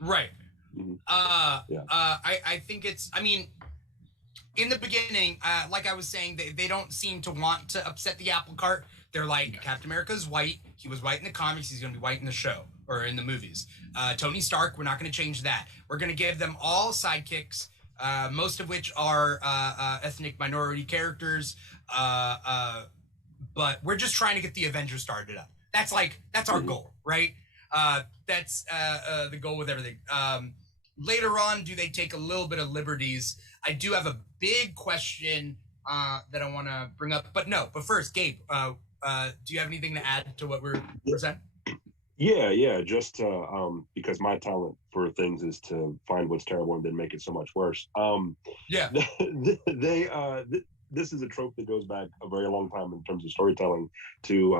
Right. I think it's, I mean, in the beginning, like I was saying, they don't seem to want to upset the apple cart. They're like, Captain America's white. He was white in the comics. He's going to be white in the show or in the movies. Tony Stark, we're not going to change that. We're going to give them all sidekicks, most of which are ethnic minority characters. But we're just trying to get the Avengers started up. That's our goal, right? That's the goal with everything. Later on, do they take a little bit of liberties? I do have a big question that I want to bring up, but first, Gabe, do you have anything to add to what we're saying? Yeah. Just because my talent for things is to find what's terrible and then make it so much worse. This is a trope that goes back a very long time in terms of storytelling to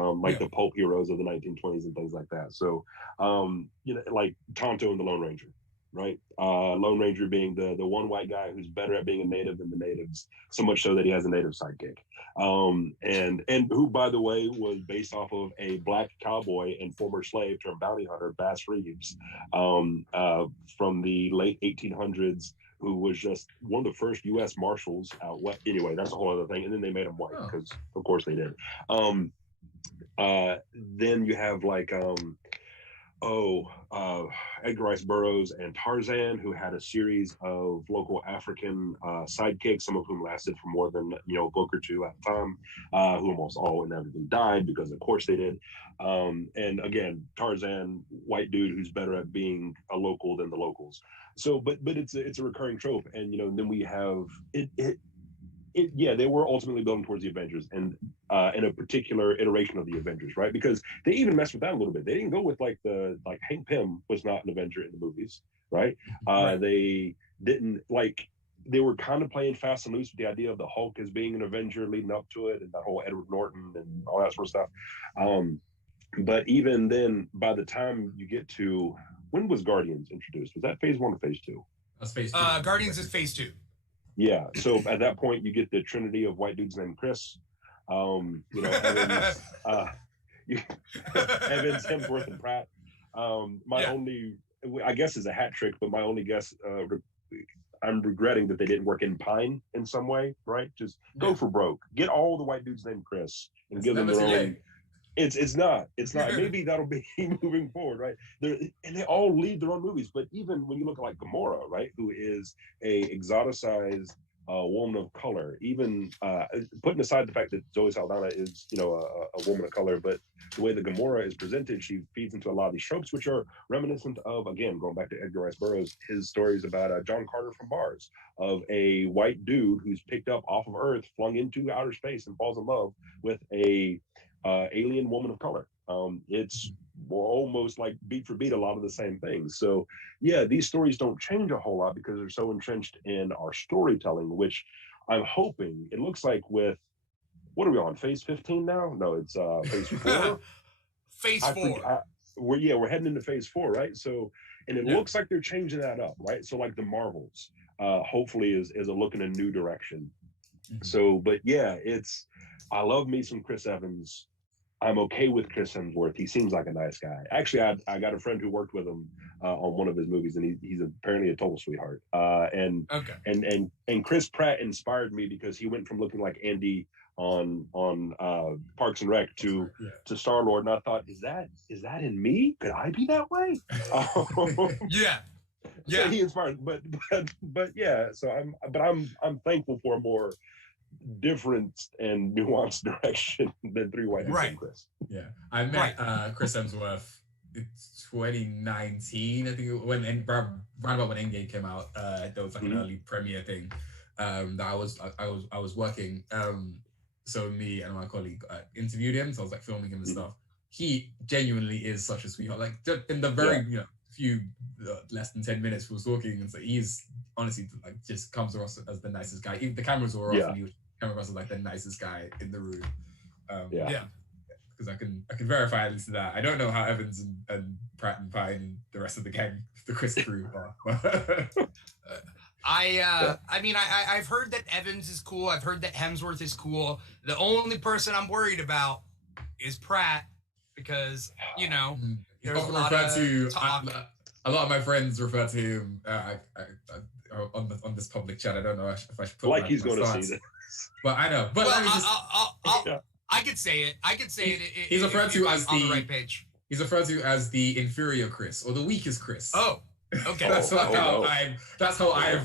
the pulp heroes of the 1920s and things like that. So, like Tonto and the Lone Ranger, right? Lone Ranger being the one white guy who's better at being a native than the natives, so much so that he has a native sidekick. And who, by the way, was based off of a black cowboy and former slave turned bounty hunter, Bass Reeves, from the late 1800s, who was just one of the first U.S. Marshals out west. Anyway, that's a whole other thing. And then they made him white because, of course, they did. Then you have Edgar Rice Burroughs and Tarzan, who had a series of local African sidekicks, some of whom lasted for more than a book or two at a time, who almost all inevitably died because, of course, they did. And again, Tarzan, white dude who's better at being a local than the locals. So, but it's a recurring trope, and then we have it. They were ultimately building towards the Avengers and in a particular iteration of the Avengers, right? Because they even messed with that a little bit. They didn't go with Hank Pym was not an Avenger in the movies, right? They didn't they were kind of playing fast and loose with the idea of the Hulk as being an Avenger leading up to it, and that whole Edward Norton and all that sort of stuff. But even then, by the time you get to, when was Guardians introduced? Was that phase 1 or phase 2? That's phase 2. Guardians is phase 2. Yeah, so at that point you get the trinity of white dudes named Chris, Evans, Evans, Hemsworth, and Pratt. Only, I guess, is a hat trick, but my only guess, I'm regretting that they didn't work in Pine in some way, right? Just go for broke, get all the white dudes named Chris, and give them their own. It's not. Maybe that'll be moving forward, right? And they all lead their own movies. But even when you look at Gamora, right, who is a exoticized woman of color, even putting aside the fact that Zoe Saldana is, a woman of color, but the way that Gamora is presented, she feeds into a lot of these tropes, which are reminiscent of, again, going back to Edgar Rice Burroughs, his stories about John Carter from Mars, of a white dude who's picked up off of Earth, flung into outer space, and falls in love with a alien woman of color. It's almost like beat for beat a lot of the same things. So these stories don't change a whole lot because they're so entrenched in our storytelling, which I'm hoping, it looks like with, what are we on, phase 15 now? No, it's phase 4. Phase 4. We're heading into phase 4, right? So, and it looks like they're changing that up, right? So like the Marvels, hopefully is a look in a new direction. So, but I love me some Chris Evans. I'm okay with Chris Hemsworth. He seems like a nice guy. Actually, I got a friend who worked with him on one of his movies, and he's apparently a total sweetheart. And Chris Pratt inspired me because he went from looking like Andy on Parks and Rec to Star-Lord, and I thought, is that in me? Could I be that way? So he inspired, but So I'm thankful for a more different and nuanced direction than Three White Dudes and Chris. Yeah, I met Chris Hemsworth in 2019. I think when round about when Endgame came out, there was like an early premiere thing that I was working. So me and my colleague interviewed him. So I was like filming him and stuff. he genuinely is such a sweetheart. Like in the very few less than 10 minutes we was talking, and so he's honestly like just comes across as the nicest guy. Even the cameras were off, and he was coming across as like the nicest guy in the room. Because I can verify at least that. I don't know how Evans and Pratt and Pine and the rest of the gang, the Chris crew are. I mean, I've heard that Evans is cool. I've heard that Hemsworth is cool. The only person I'm worried about is Pratt, because there's a lot of talk. A lot of my friends refer to him on this public chat. I don't know if I should put like he's going to see this, but I know. But I could say it. He's referred to as on the right page. He's referred to as the inferior Chris or the weakest Chris. Oh, okay. That's how I've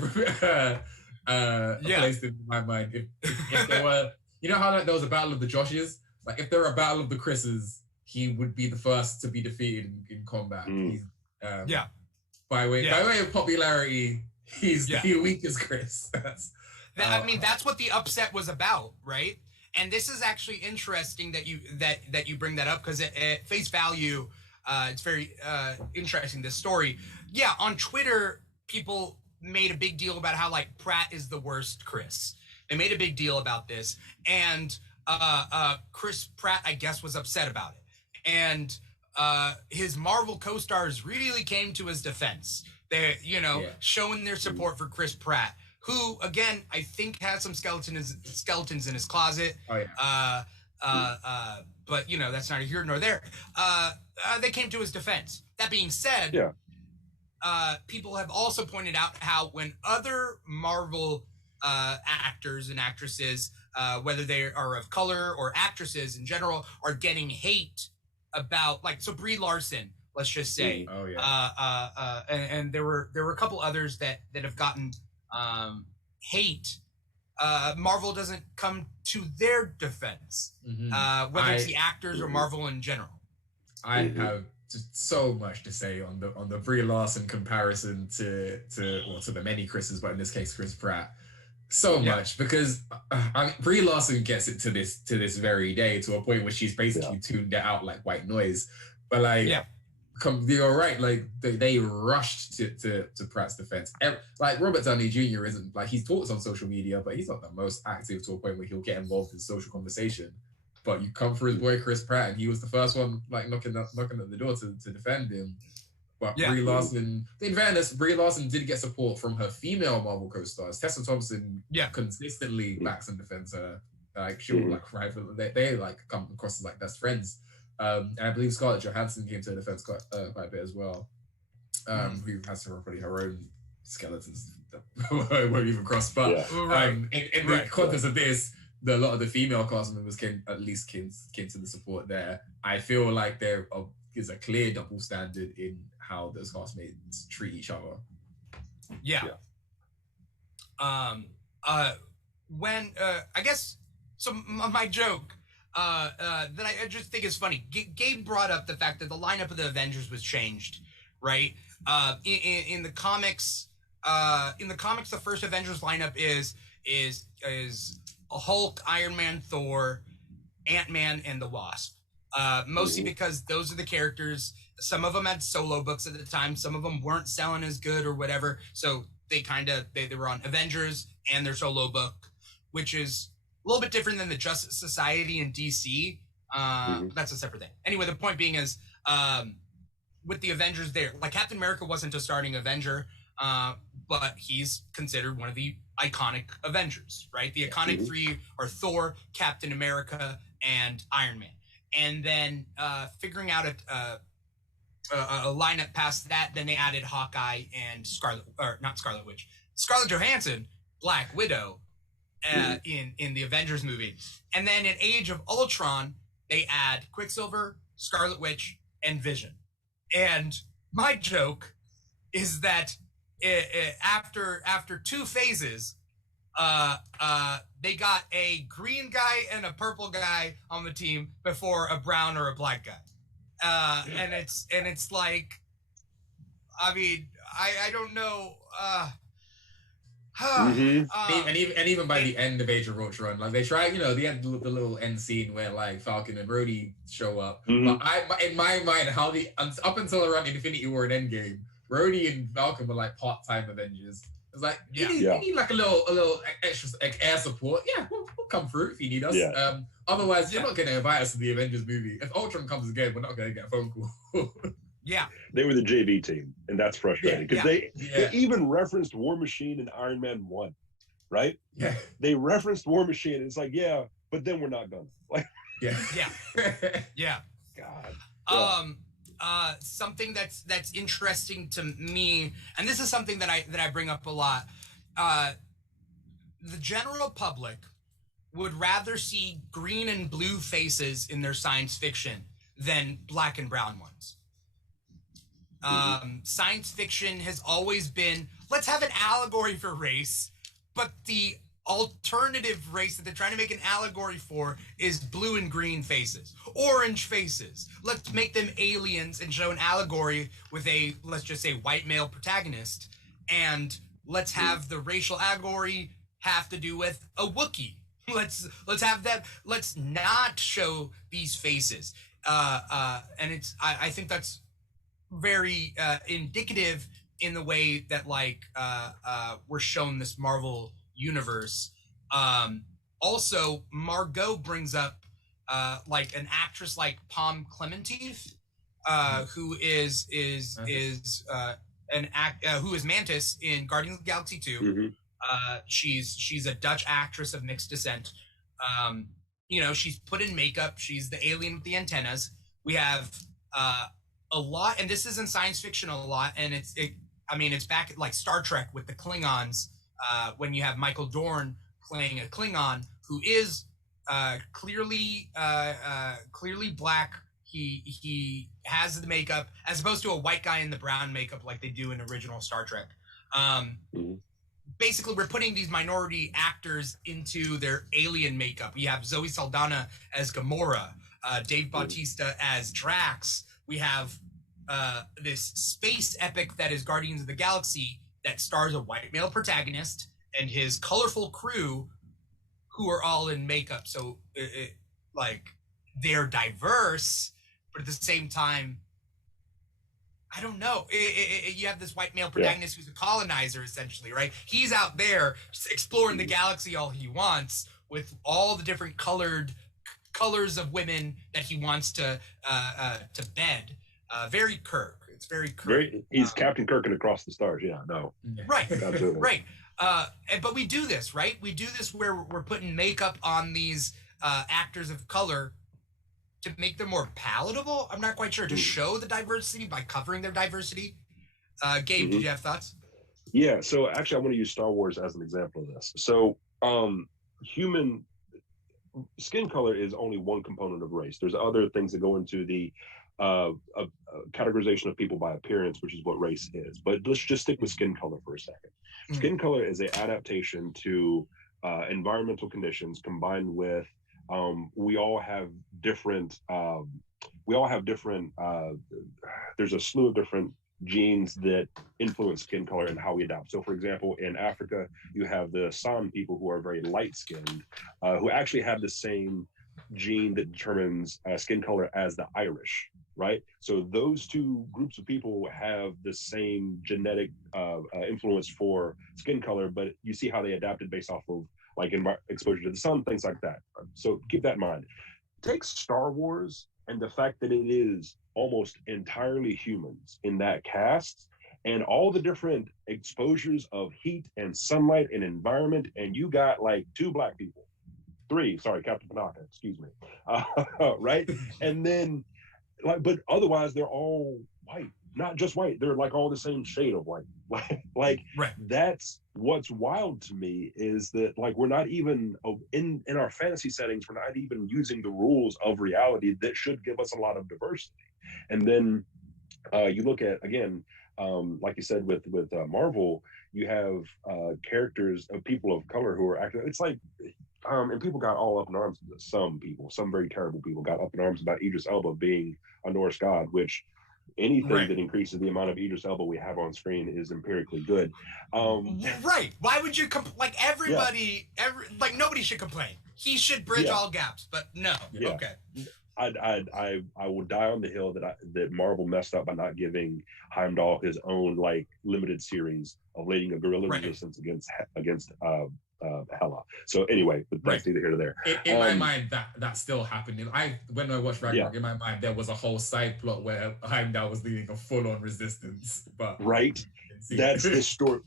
placed it in my mind. If there were, how like there was a battle of the Joshes. Like if there were a battle of the Chris's, he would be the first to be defeated in combat. He's, By way of popularity, he's the weakest Chris. I mean, that's what the upset was about, right? And this is actually interesting that you bring that up, because at face value, it's very interesting, this story. Yeah, on Twitter, people made a big deal about how like Pratt is the worst Chris. They made a big deal about this, and Chris Pratt, I guess, was upset about it. And his Marvel co-stars really came to his defense. They're, showing their support for Chris Pratt, who, again, I think has some skeletons in his closet. Oh, yeah. But, that's neither here nor there. They came to his defense. That being said, people have also pointed out how when other Marvel actors and actresses, whether they are of color or actresses in general, are getting hate about, like, so Brie Larson, let's just say, and there were a couple others that have gotten hate. Marvel doesn't come to their defense, whether it's the actors or Marvel in general. I have just so much to say on the Brie Larson comparison to the many Chris's, but in this case Chris Pratt. So much, because Brie Larson gets it to this very day, to a point where she's basically tuned it out like white noise. But like, you're right. Like they rushed to Pratt's defense. Like Robert Downey Jr. isn't, like, he talks on social media, but he's not the most active, to a point where he'll get involved in social conversation. But you come for his boy Chris Pratt, and he was the first one like knocking at the door to defend him. But Brie Larson, in fairness, Brie Larson did get support from her female Marvel co-stars. Tessa Thompson consistently backs and defends her. Like she'll like rival. They like come across as like best friends. And I believe Scarlett Johansson came to her defense quite a bit as well. Who has probably her own skeletons that won't even cross. But in the context of this, a lot of the female cast members came to the support there. I feel like there is a clear double standard in how those castmates treat each other. When I guess so, my joke that I just think is funny. Gabe brought up the fact that the lineup of the Avengers was changed, right? In the comics, the first Avengers lineup is a Hulk, Iron Man, Thor, Ant-Man, and the Wasp. Mostly because those are the characters. Some of them had solo books at the time. Some of them weren't selling as good or whatever. So they were on Avengers and their solo book, which is a little bit different than the Justice Society in DC. That's a separate thing. Anyway, the point being is, with the Avengers there, like Captain America wasn't a starting Avenger, but he's considered one of the iconic Avengers, right? The iconic three are Thor, Captain America, and Iron Man. And then figuring out a lineup past that, then they added Hawkeye and Scarlet Johansson, Black Widow, in the Avengers movie. And then in Age of Ultron, they add Quicksilver, Scarlet Witch, and Vision. And my joke is that after two phases, they got a green guy and a purple guy on the team before a brown or a black guy. And it's like, I mean, I don't know. Mhm. And even by the end of Age of Ultron, like they try, they had the little end scene where like Falcon and Rhodey show up. Mhm. But in my mind, up until around Infinity War and Endgame, Rhodey and Falcon were like part-time Avengers. It's like you need like a little extra like air support. Yeah, we'll come through if you need us. Yeah. Otherwise, you're not going to invite us to the Avengers movie. If Ultron comes again, we're not going to get a phone call. Yeah. They were the JV team, and that's frustrating because they even referenced War Machine in Iron Man 1, right? Yeah. They referenced War Machine, and it's like, yeah, but then we're not gonna. Like, Yeah. God. Something that's interesting to me, and this is something that I bring up a lot. The general public would rather see green and blue faces in their science fiction than black and brown ones. Science fiction has always been, let's have an allegory for race, but the alternative race that they're trying to make an allegory for is blue and green faces, orange faces. Let's make them aliens and show an allegory with a, let's just say, white male protagonist, and let's have the racial allegory have to do with a Wookiee. Let's have that. Let's not show these faces. And it's I think that's very indicative in the way that like we're shown this Marvel universe. Also, Margot brings up like an actress like Pom Klementieff, who is who is Mantis in Guardians of the Galaxy 2. Mm-hmm. She's a Dutch actress of mixed descent. She's put in makeup. She's the alien with the antennas. We have a lot, and this is in science fiction a lot, and it's back at like Star Trek with the Klingons, when you have Michael Dorn playing a Klingon who is clearly black. He has the makeup as opposed to a white guy in the brown makeup like they do in original Star Trek. Basically, we're putting these minority actors into their alien makeup. We have Zoe Saldana as Gamora, Dave Bautista as Drax. We have this space epic that is Guardians of the Galaxy that stars a white male protagonist and his colorful crew who are all in makeup. So, they're diverse, but at the same time, I don't know. You have this white male protagonist who's a colonizer, essentially, right? He's out there exploring the galaxy all he wants with all the different colors of women that he wants to bed. Very Kirk. It's very Kirk. He's Captain Kirk and Across the Stars. Yeah, no. Right. Absolutely. Right. But we do this, right? We do this where we're putting makeup on these actors of color to make them more palatable. I'm not quite sure, to show the diversity by covering their diversity. Gabe, did you have thoughts? Yeah, so actually I want to use Star Wars as an example of this. So human skin color is only one component of race. There's other things that go into the categorization of people by appearance, which is what race is. But let's just stick with skin color for a second. Skin color is an adaptation to environmental conditions combined with we all have different there's a slew of different genes that influence skin color and how we adapt. So for example, in Africa, you have the San people who are very light skinned, who actually have the same gene that determines skin color as the Irish, right? So those two groups of people have the same genetic influence for skin color, but you see how they adapted based off of like exposure to the sun, things like that. So keep that in mind. Take Star Wars and the fact that it is almost entirely humans in that cast and all the different exposures of heat and sunlight and environment, and you got like two black people. Captain Panaka, excuse me. Right? And then, but otherwise they're all white. Not just white, they're like all the same shade of white. Right. That's what's wild to me, is that like we're not even in our fantasy settings, we're not even using the rules of reality that should give us a lot of diversity. And then you look at, again, like you said with Marvel, you have characters of people of color who are acting. It's like and people got all up in arms. Some very terrible people got up in arms about Idris Elba being a Norse god, which Anything that increases the amount of Idris Elba we have on screen is empirically good. Right. Why would you like everybody? Like nobody should complain. He should bridge all gaps, but no. Yeah. Okay. I will die on the hill that Marvel messed up by not giving Heimdall his own like limited series of leading a guerrilla resistance against Hela. So anyway, but that's neither here nor there. In my mind, that still happened. When I watched Ragnarok, in my mind there was a whole side plot where Heimdall was leading a full-on resistance. But that's the story.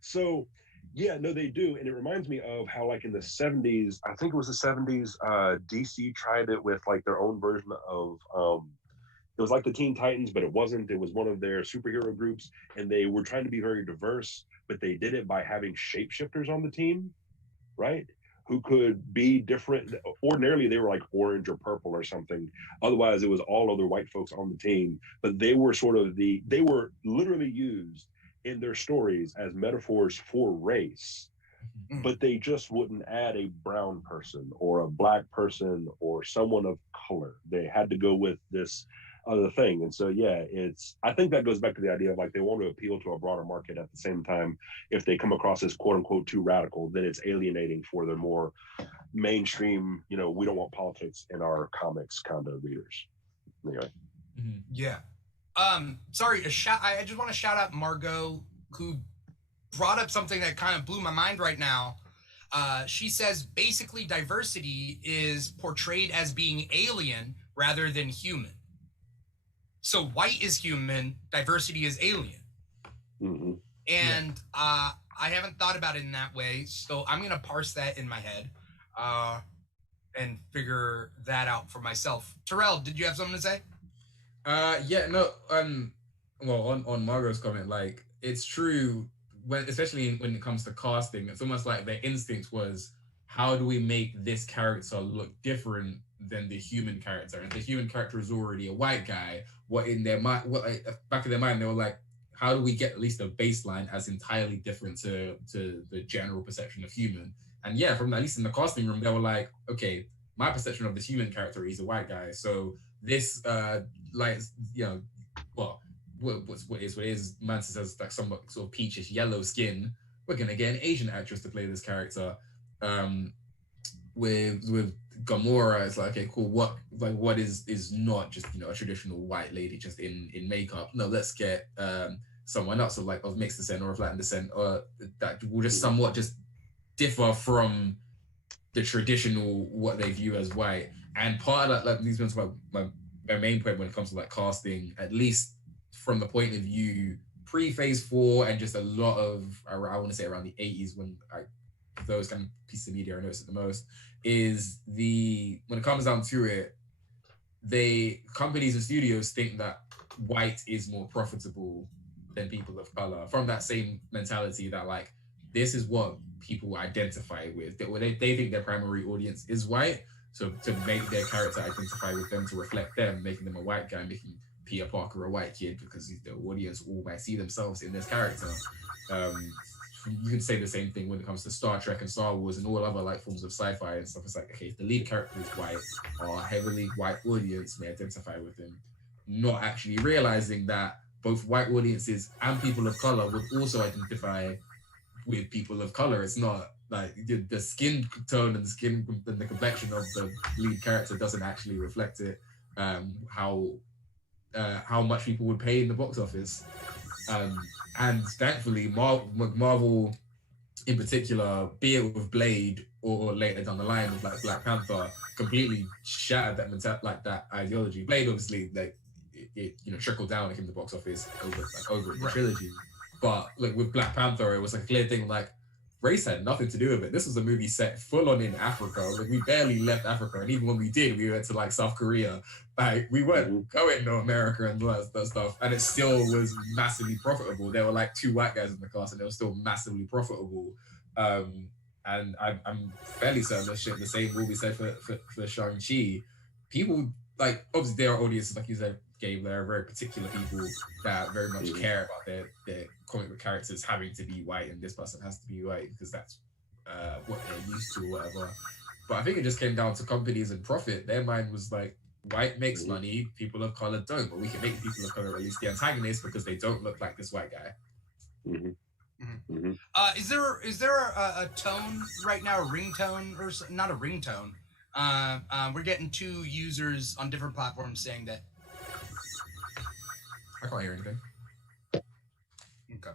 So. Yeah, no, they do. And it reminds me of how, like, in the 70s, I think it was the 70s, DC tried it with, like, their own version of, it was like the Teen Titans, but it wasn't. It was one of their superhero groups, and they were trying to be very diverse, but they did it by having shapeshifters on the team, right? Who could be different. Ordinarily, they were, like, orange or purple or something. Otherwise, it was all other white folks on the team. But they were they were literally used in their stories as metaphors for race, but they just wouldn't add a brown person or a black person or someone of color. They had to go with this other thing. And so, I think that goes back to the idea of like, they want to appeal to a broader market. At the same time, if they come across as quote unquote too radical, then it's alienating for their more mainstream, we don't want politics in our comics kind of readers. Anyway. Yeah. Sorry, I just want to shout out Margot, who brought up something that kind of blew my mind right now. She says basically diversity is portrayed as being alien rather than human. So white is human, diversity is alien. Mm-hmm. And I haven't thought about it in that way, so I'm going to parse that in my head and figure that out for myself. Terrell, did you have something to say? On Margot's comment, like, it's true especially when it comes to casting, it's almost like their instinct was, how do we make this character look different than the human character? And the human character is already a white guy. Back in their mind, they were like, how do we get at least a baseline as entirely different to the general perception of human? And at least in the casting room, they were like, okay, my perception of this human character is a white guy. So this, what is Mantis has like somewhat sort of peachish yellow skin. We're gonna get an Asian actress to play this character. With Gamora, it's like, okay, cool. What is not just a traditional white lady just in makeup? No, let's get someone else of mixed descent or of Latin descent, or that will just somewhat just differ from the traditional what they view as white. And part of that, like, these ones, my main point when it comes to like casting, at least from the point of view pre-phase 4 and just a lot of, I want to say around the 80s when those kind of pieces of media I noticed it the most, is when it comes down to it, companies and studios think that white is more profitable than people of color, from that same mentality that like, this is what people identify with. They think their primary audience is white, so to make their character identify with them, to reflect them, making them a white guy, making Peter Parker a white kid, because the audience all might see themselves in this character. You can say the same thing when it comes to Star Trek and Star Wars and all other like forms of sci-fi and stuff. It's like, okay, if the lead character is white, our heavily white audience may identify with him, not actually realizing that both white audiences and people of color would also identify with people of color. It's not like the skin tone and the complexion of the lead character doesn't actually reflect it. How much people would pay in the box office. And thankfully, Marvel in particular, be it with Blade or later down the line with like Black Panther, completely shattered that ideology. Blade obviously it trickled down in the box office over the trilogy, but like with Black Panther, it was like a clear thing, like race had nothing to do with it. This was a movie set full on in Africa. Like, we barely left Africa, and even when we did, we went to like South Korea. Like, we weren't going to America and that stuff, and it still was massively profitable. There were like 2 white guys in the cast, and it was still massively profitable. And I'm fairly certain that the same will be said for Shang-Chi. People, like, obviously there are audiences, like you said, Gabe, there are very particular people that very much care about their comic book characters having to be white, and this person has to be white because that's what they're used to or whatever. But I think it just came down to companies and profit. Their mind was like, white makes money, people of color don't, but we can make people of color at least the antagonists because they don't look like this white guy. Is there a tone right now, a ringtone, or not a ringtone? We're getting 2 users on different platforms saying that. I can't hear anything. Okay.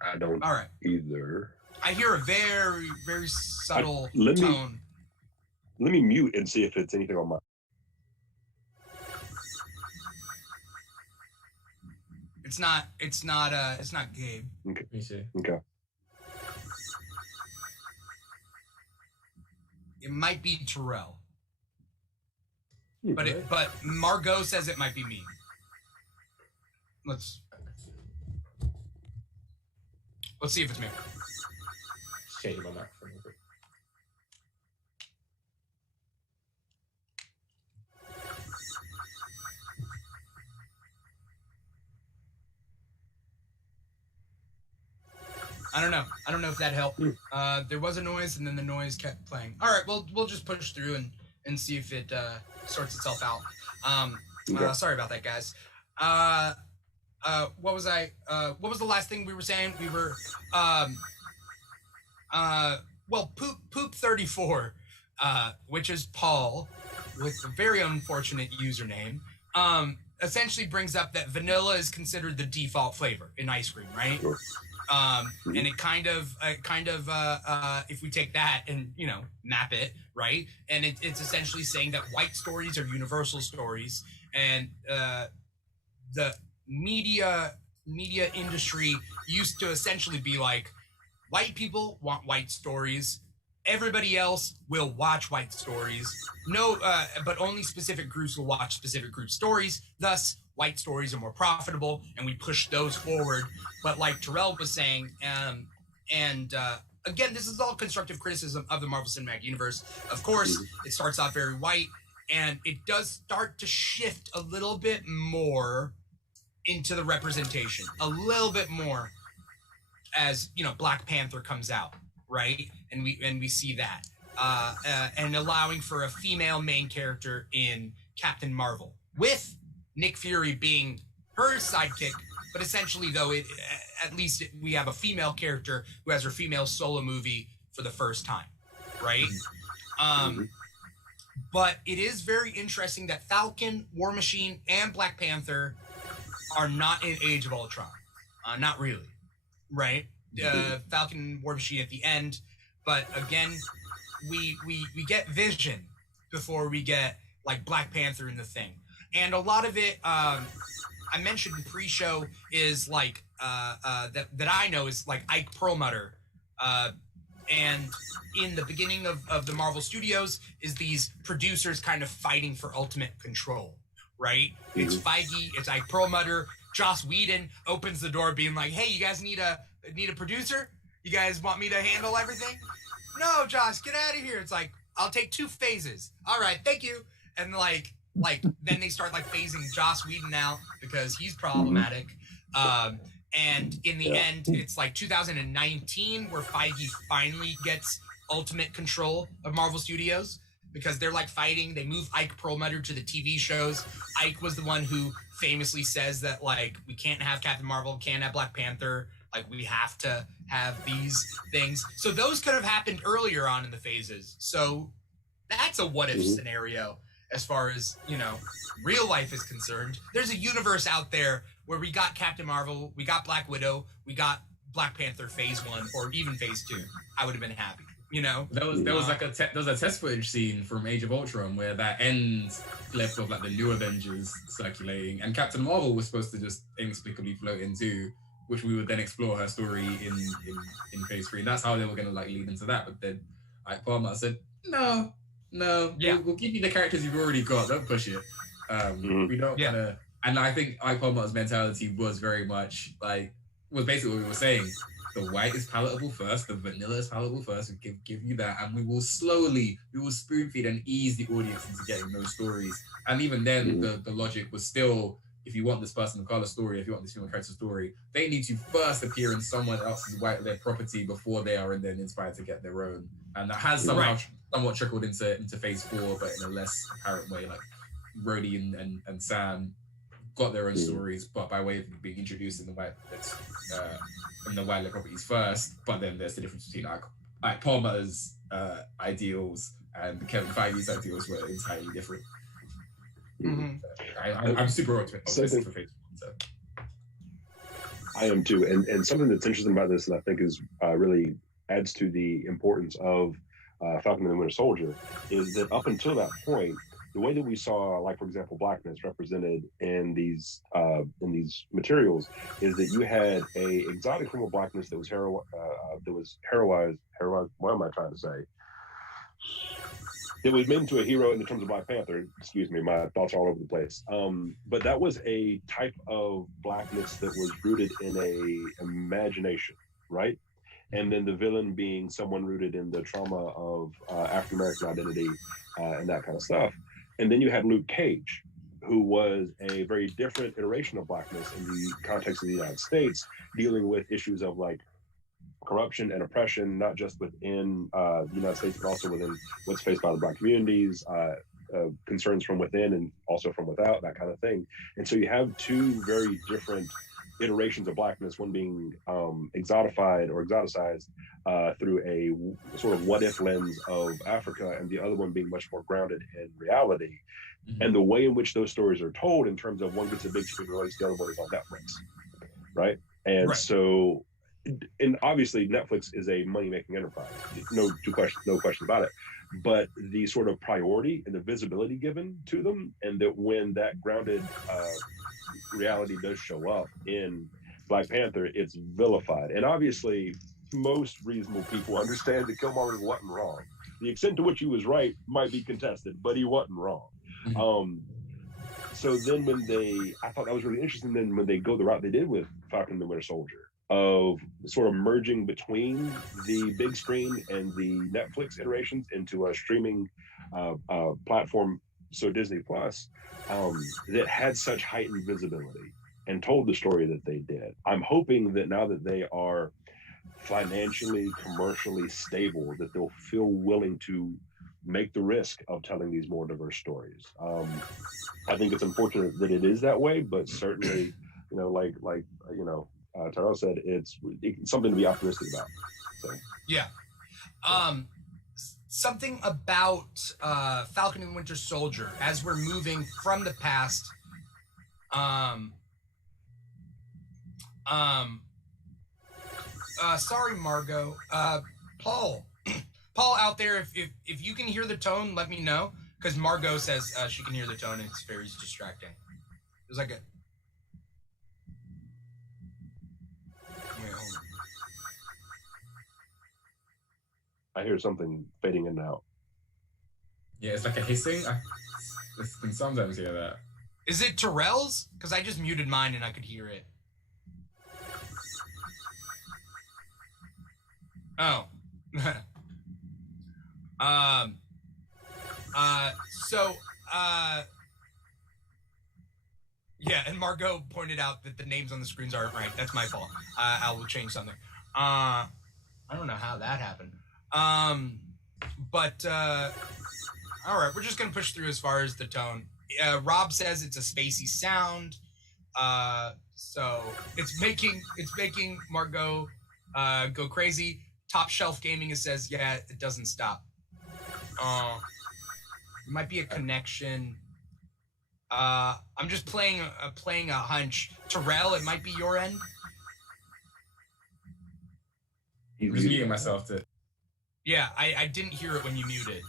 I don't All right. either. I hear a very, very subtle tone. Let me mute and see if it's anything on my. It's not Gabe. Okay. Me too. Okay. It might be Terrell. But Margot says it might be me. Let's see if it's me. Shading my microphone a bit. I don't know if that helped. There was a noise, and then the noise kept playing. All right, we'll just push through and see if it sorts itself out. Sorry about that, guys. What was the last thing we were saying? We were Poop 34, which is Paul with a very unfortunate username, essentially brings up that vanilla is considered the default flavor in ice cream, right? And it kind of if we take that and map it, right, and it's essentially saying that white stories are universal stories, and the media industry used to essentially be like, white people want white stories, everybody else will watch white stories, but only specific groups will watch specific group stories, thus white stories are more profitable, and we push those forward. But like Terrell was saying, again, this is all constructive criticism of the Marvel Cinematic Universe. Of course, it starts off very white, and it does start to shift a little bit more into the representation, a little bit more, as Black Panther comes out, right? And we see that, and allowing for a female main character in Captain Marvel, with Nick Fury being her sidekick, but essentially, though, at least we have a female character who has her female solo movie for the first time, right? But it is very interesting that Falcon, War Machine, and Black Panther are not in Age of Ultron. Not really, right? Falcon and War Machine at the end, but again, we get Vision before we get like Black Panther in the Thing. And a lot of it, I mentioned in pre-show, is like that I know is like Ike Perlmutter, and in the beginning of the Marvel Studios is these producers kind of fighting for ultimate control, right? It's Feige, it's Ike Perlmutter. Joss Whedon opens the door, being like, "Hey, you guys need a producer? You guys want me to handle everything?" "No, Joss, get out of here." It's like, "I'll take 2 phases." "All right, thank you." And like then they start like phasing Joss Whedon out because he's problematic. And in the end, it's like 2019 where Feige finally gets ultimate control of Marvel Studios, because they're like fighting. They move Ike Perlmutter to the TV shows. Ike was the one who famously says that like, we can't have Captain Marvel, can't have Black Panther. Like, we have to have these things. So those could have happened earlier on in the phases. So that's a what if scenario. As far as, real life is concerned, there's a universe out there where we got Captain Marvel, we got Black Widow, we got Black Panther phase 1 or even phase 2. I would have been happy, There was like there was a test footage scene from Age of Ultron where that end clip of like the new Avengers circulating, and Captain Marvel was supposed to just inexplicably float into, which we would then explore her story in phase 3. And that's how they were going to like lead into that. But then Ike Palmer said, no, we'll give you the characters you've already got. Don't push it. We don't want to. And I think Ike Palmer's mentality was very much like, was basically what we were saying. The white is palatable first, the vanilla is palatable first. We give you that, and we will spoon feed and ease the audience into getting those stories. And even then, the logic was still, if you want this person of color story, if you want this human character story, they need to first appear in someone else's their property before they are then inspired to get their own. And that has somewhat trickled into phase 4, but in a less apparent way. Like Rhodey and Sam got their own stories, but by way of being introduced in the White properties first. But then there's the difference between like Paul Mutter's ideals and Kevin Feige's ideals were entirely different. I'm super optimistic for Phase 1. So. I am too, and something that's interesting about this, and I think is really adds to the importance of Falcon and the Winter Soldier, is that up until that point, the way that we saw, like for example, blackness represented in these materials, is that you had a exotic form of blackness that was heroized. What am I trying to say? It was made into a hero in the terms of Black Panther. Excuse me, my thoughts are all over the place. But that was a type of blackness that was rooted in a imagination, right? And then the villain being someone rooted in the trauma of African American identity and that kind of stuff. And then you had Luke Cage, who was a very different iteration of blackness in the context of the United States, dealing with issues of like corruption and oppression, not just within the United States, but also within what's faced by the Black communities, concerns from within and also from without, that kind of thing. And so you have two very different iterations of blackness, one being exotified or exoticized through a sort of what-if lens of Africa, and the other one being much more grounded in reality. And the way in which those stories are told, in terms of one gets a big screen release, the other one is on Netflix, right? And so, and obviously Netflix is a money-making enterprise, no question about it. But the sort of priority and the visibility given to them, and that when that grounded reality does show up in Black Panther, it's vilified. And obviously, most reasonable people understand that Killmonger wasn't wrong. The extent to which he was right might be contested, but he wasn't wrong. So then I thought that was really interesting. Then when they go the route they did with Falcon and the Winter Soldier, of sort of merging between the big screen and the Netflix iterations into a streaming platform, so Disney Plus, that had such heightened visibility and told the story that they did. I'm hoping that now that they are financially, commercially stable, that they'll feel willing to make the risk of telling these more diverse stories. I think it's unfortunate that it is that way, but certainly, like Tyrell said, it's something to be optimistic about. So. Yeah. Something about Falcon and Winter Soldier as we're moving from the past. Sorry, Margot. Paul out there, if you can hear the tone, let me know, because Margot says she can hear the tone and it's very distracting. There's like a. Wait, hold on. I hear something fading in and out. Yeah, it's like a hissing. I can sometimes hear that. Is it Terrell's? Because I just muted mine and I could hear it. Oh. Yeah, and Margot pointed out that the names on the screens aren't right. That's my fault. I will change something. I don't know how that happened. But all right, we're just gonna push through as far as the tone. Rob says it's a spacey sound, so it's making Margot go crazy. Top Shelf Gaming says, yeah, it doesn't stop. It might be a connection. I'm just playing a hunch. Terrell, it might be your end. I'm just muting myself to. Yeah, I didn't hear it when you muted.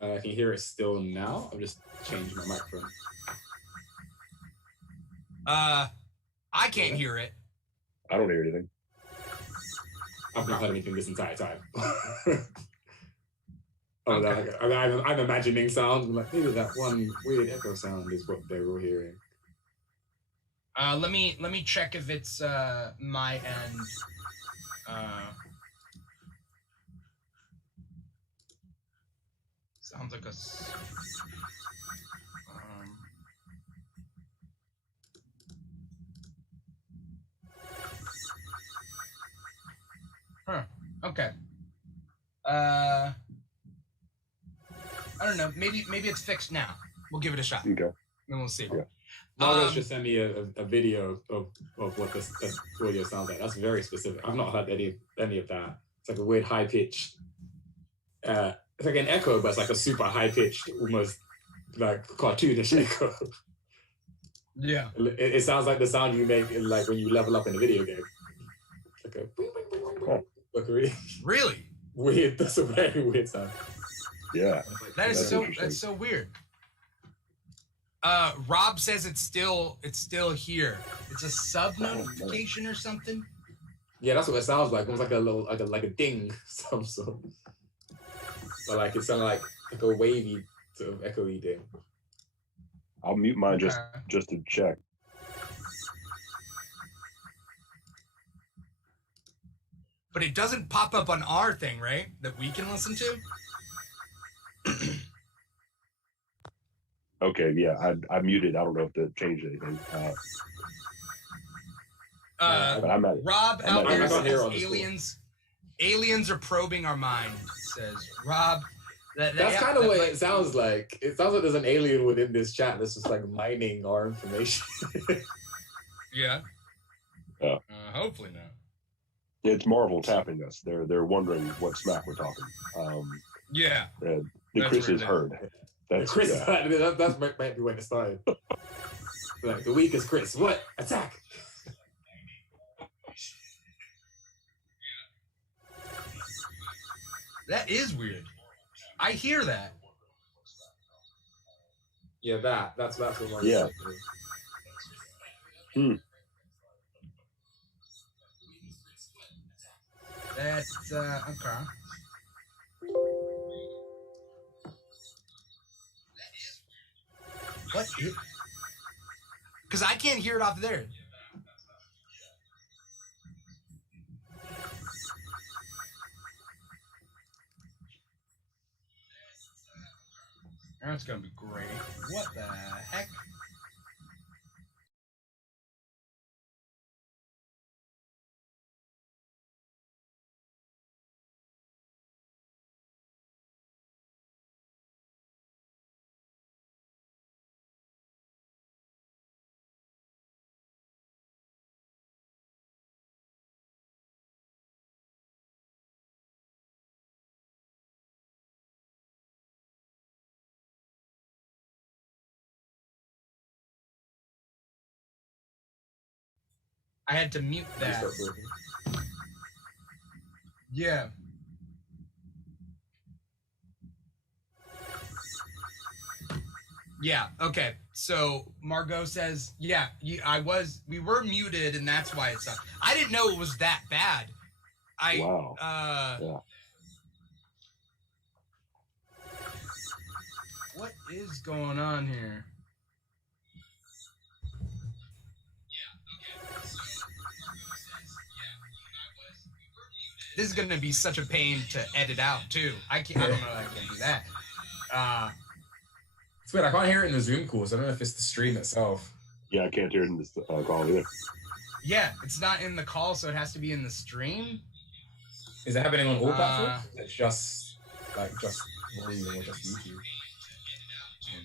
I can hear it still now. I've just changed my microphone. I can't hear it. I don't hear anything. I've not heard anything this entire time. Okay. I'm imagining sound. Like maybe that one weird echo sound is what they were hearing. Let me check if it's my end. Sounds like a. Okay. I don't know. Maybe it's fixed now. We'll give it a shot. Okay. Then we'll see. Yeah. Margo's just sent me a video of what this audio sounds like. That's very specific. I've not heard any of that. It's like a weird high pitched. It's like an echo, but it's like a super high pitched, almost like cartoonish echo. Yeah. It sounds like the sound you make like when you level up in a video game. It's like a Really weird. That's a very weird sound. Yeah. That's so weird. Rob says it's still here. It's a sub notification or something. Yeah, that's what it sounds like. Almost like a little like a ding some sort. But like it sounds like a wavy sort of echoey ding. I'll mute mine just to check. But it doesn't pop up on our thing, right? That we can listen to? Okay, yeah, I muted. I don't know if that changed anything. But I'm at it. Rob out there says aliens are probing our mind, says Rob. That's kind of what it sounds like. It sounds like there's an alien within this chat that's just like mining our information. Yeah. Hopefully not. It's Marvel tapping us. They're wondering what smack we're talking. Yeah. The Chris is heard. That's Chris. Yeah. That's might be when it started. Like the weakest Chris. What? Attack! That is weird. I hear that. Yeah, that's what I'm yeah. That's okay. What? Because I can't hear it off there. That's gonna be great. What the heck? I had to mute that. Yeah. Yeah, okay. So Margot says, yeah, we were muted and that's why it sucked. I didn't know it was that bad. Wow. Yeah. What is going on here? This is gonna be such a pain to edit out too. I don't know if I can do that. It's weird. I can't hear it in the Zoom call, so I don't know if it's the stream itself. Yeah, I can't hear it in this call either. Yeah, it's not in the call, so it has to be in the stream. Is it happening on all platforms? It's just volume or just YouTube.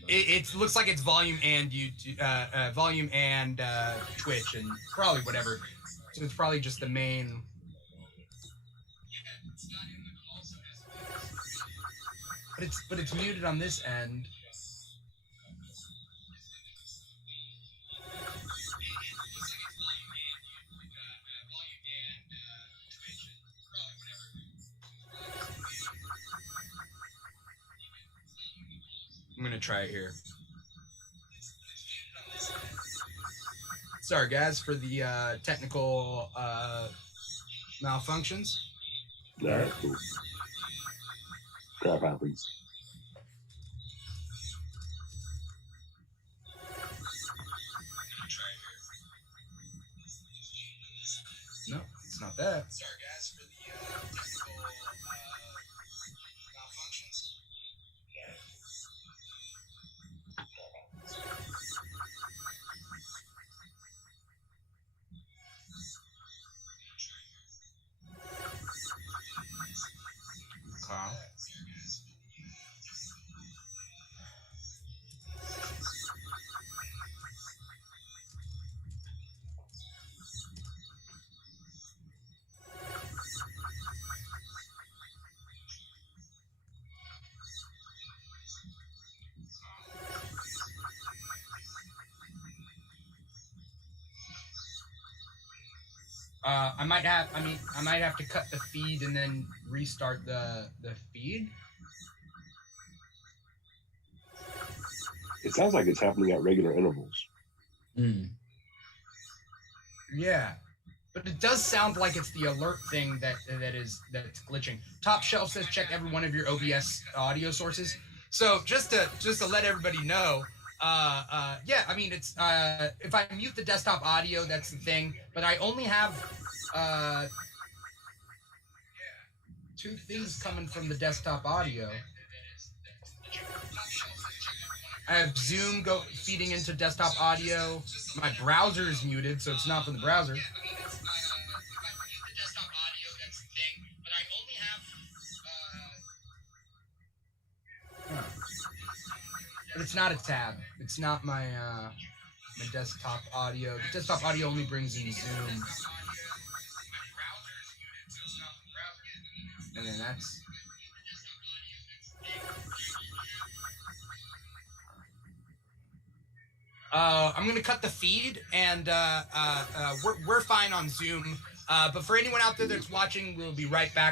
It looks like it's volume and YouTube, volume and Twitch, and probably whatever. So it's probably just the main. But it's muted on this end. I'm gonna try it here. Sorry guys for the technical malfunctions. Yeah, cool. Crap happens. No, it's not that. Sorry guys for the technical malfunctions. I might have to cut the feed and then restart the feed. It sounds like it's happening at regular intervals. Yeah, but it does sound like it's the alert thing that's glitching. Top Shelf says check every one of your OBS audio sources. So just to let everybody know, yeah, I mean it's if I mute the desktop audio, that's the thing. But I only have two things coming from the desktop audio. I have Zoom feeding into desktop audio. My browser is muted, so it's not from the browser. But it's not a tab. It's not my my desktop audio. The desktop audio only brings in Zoom. And then that's... I'm gonna cut the feed, and we're fine on Zoom. But for anyone out there that's watching, we'll be right back.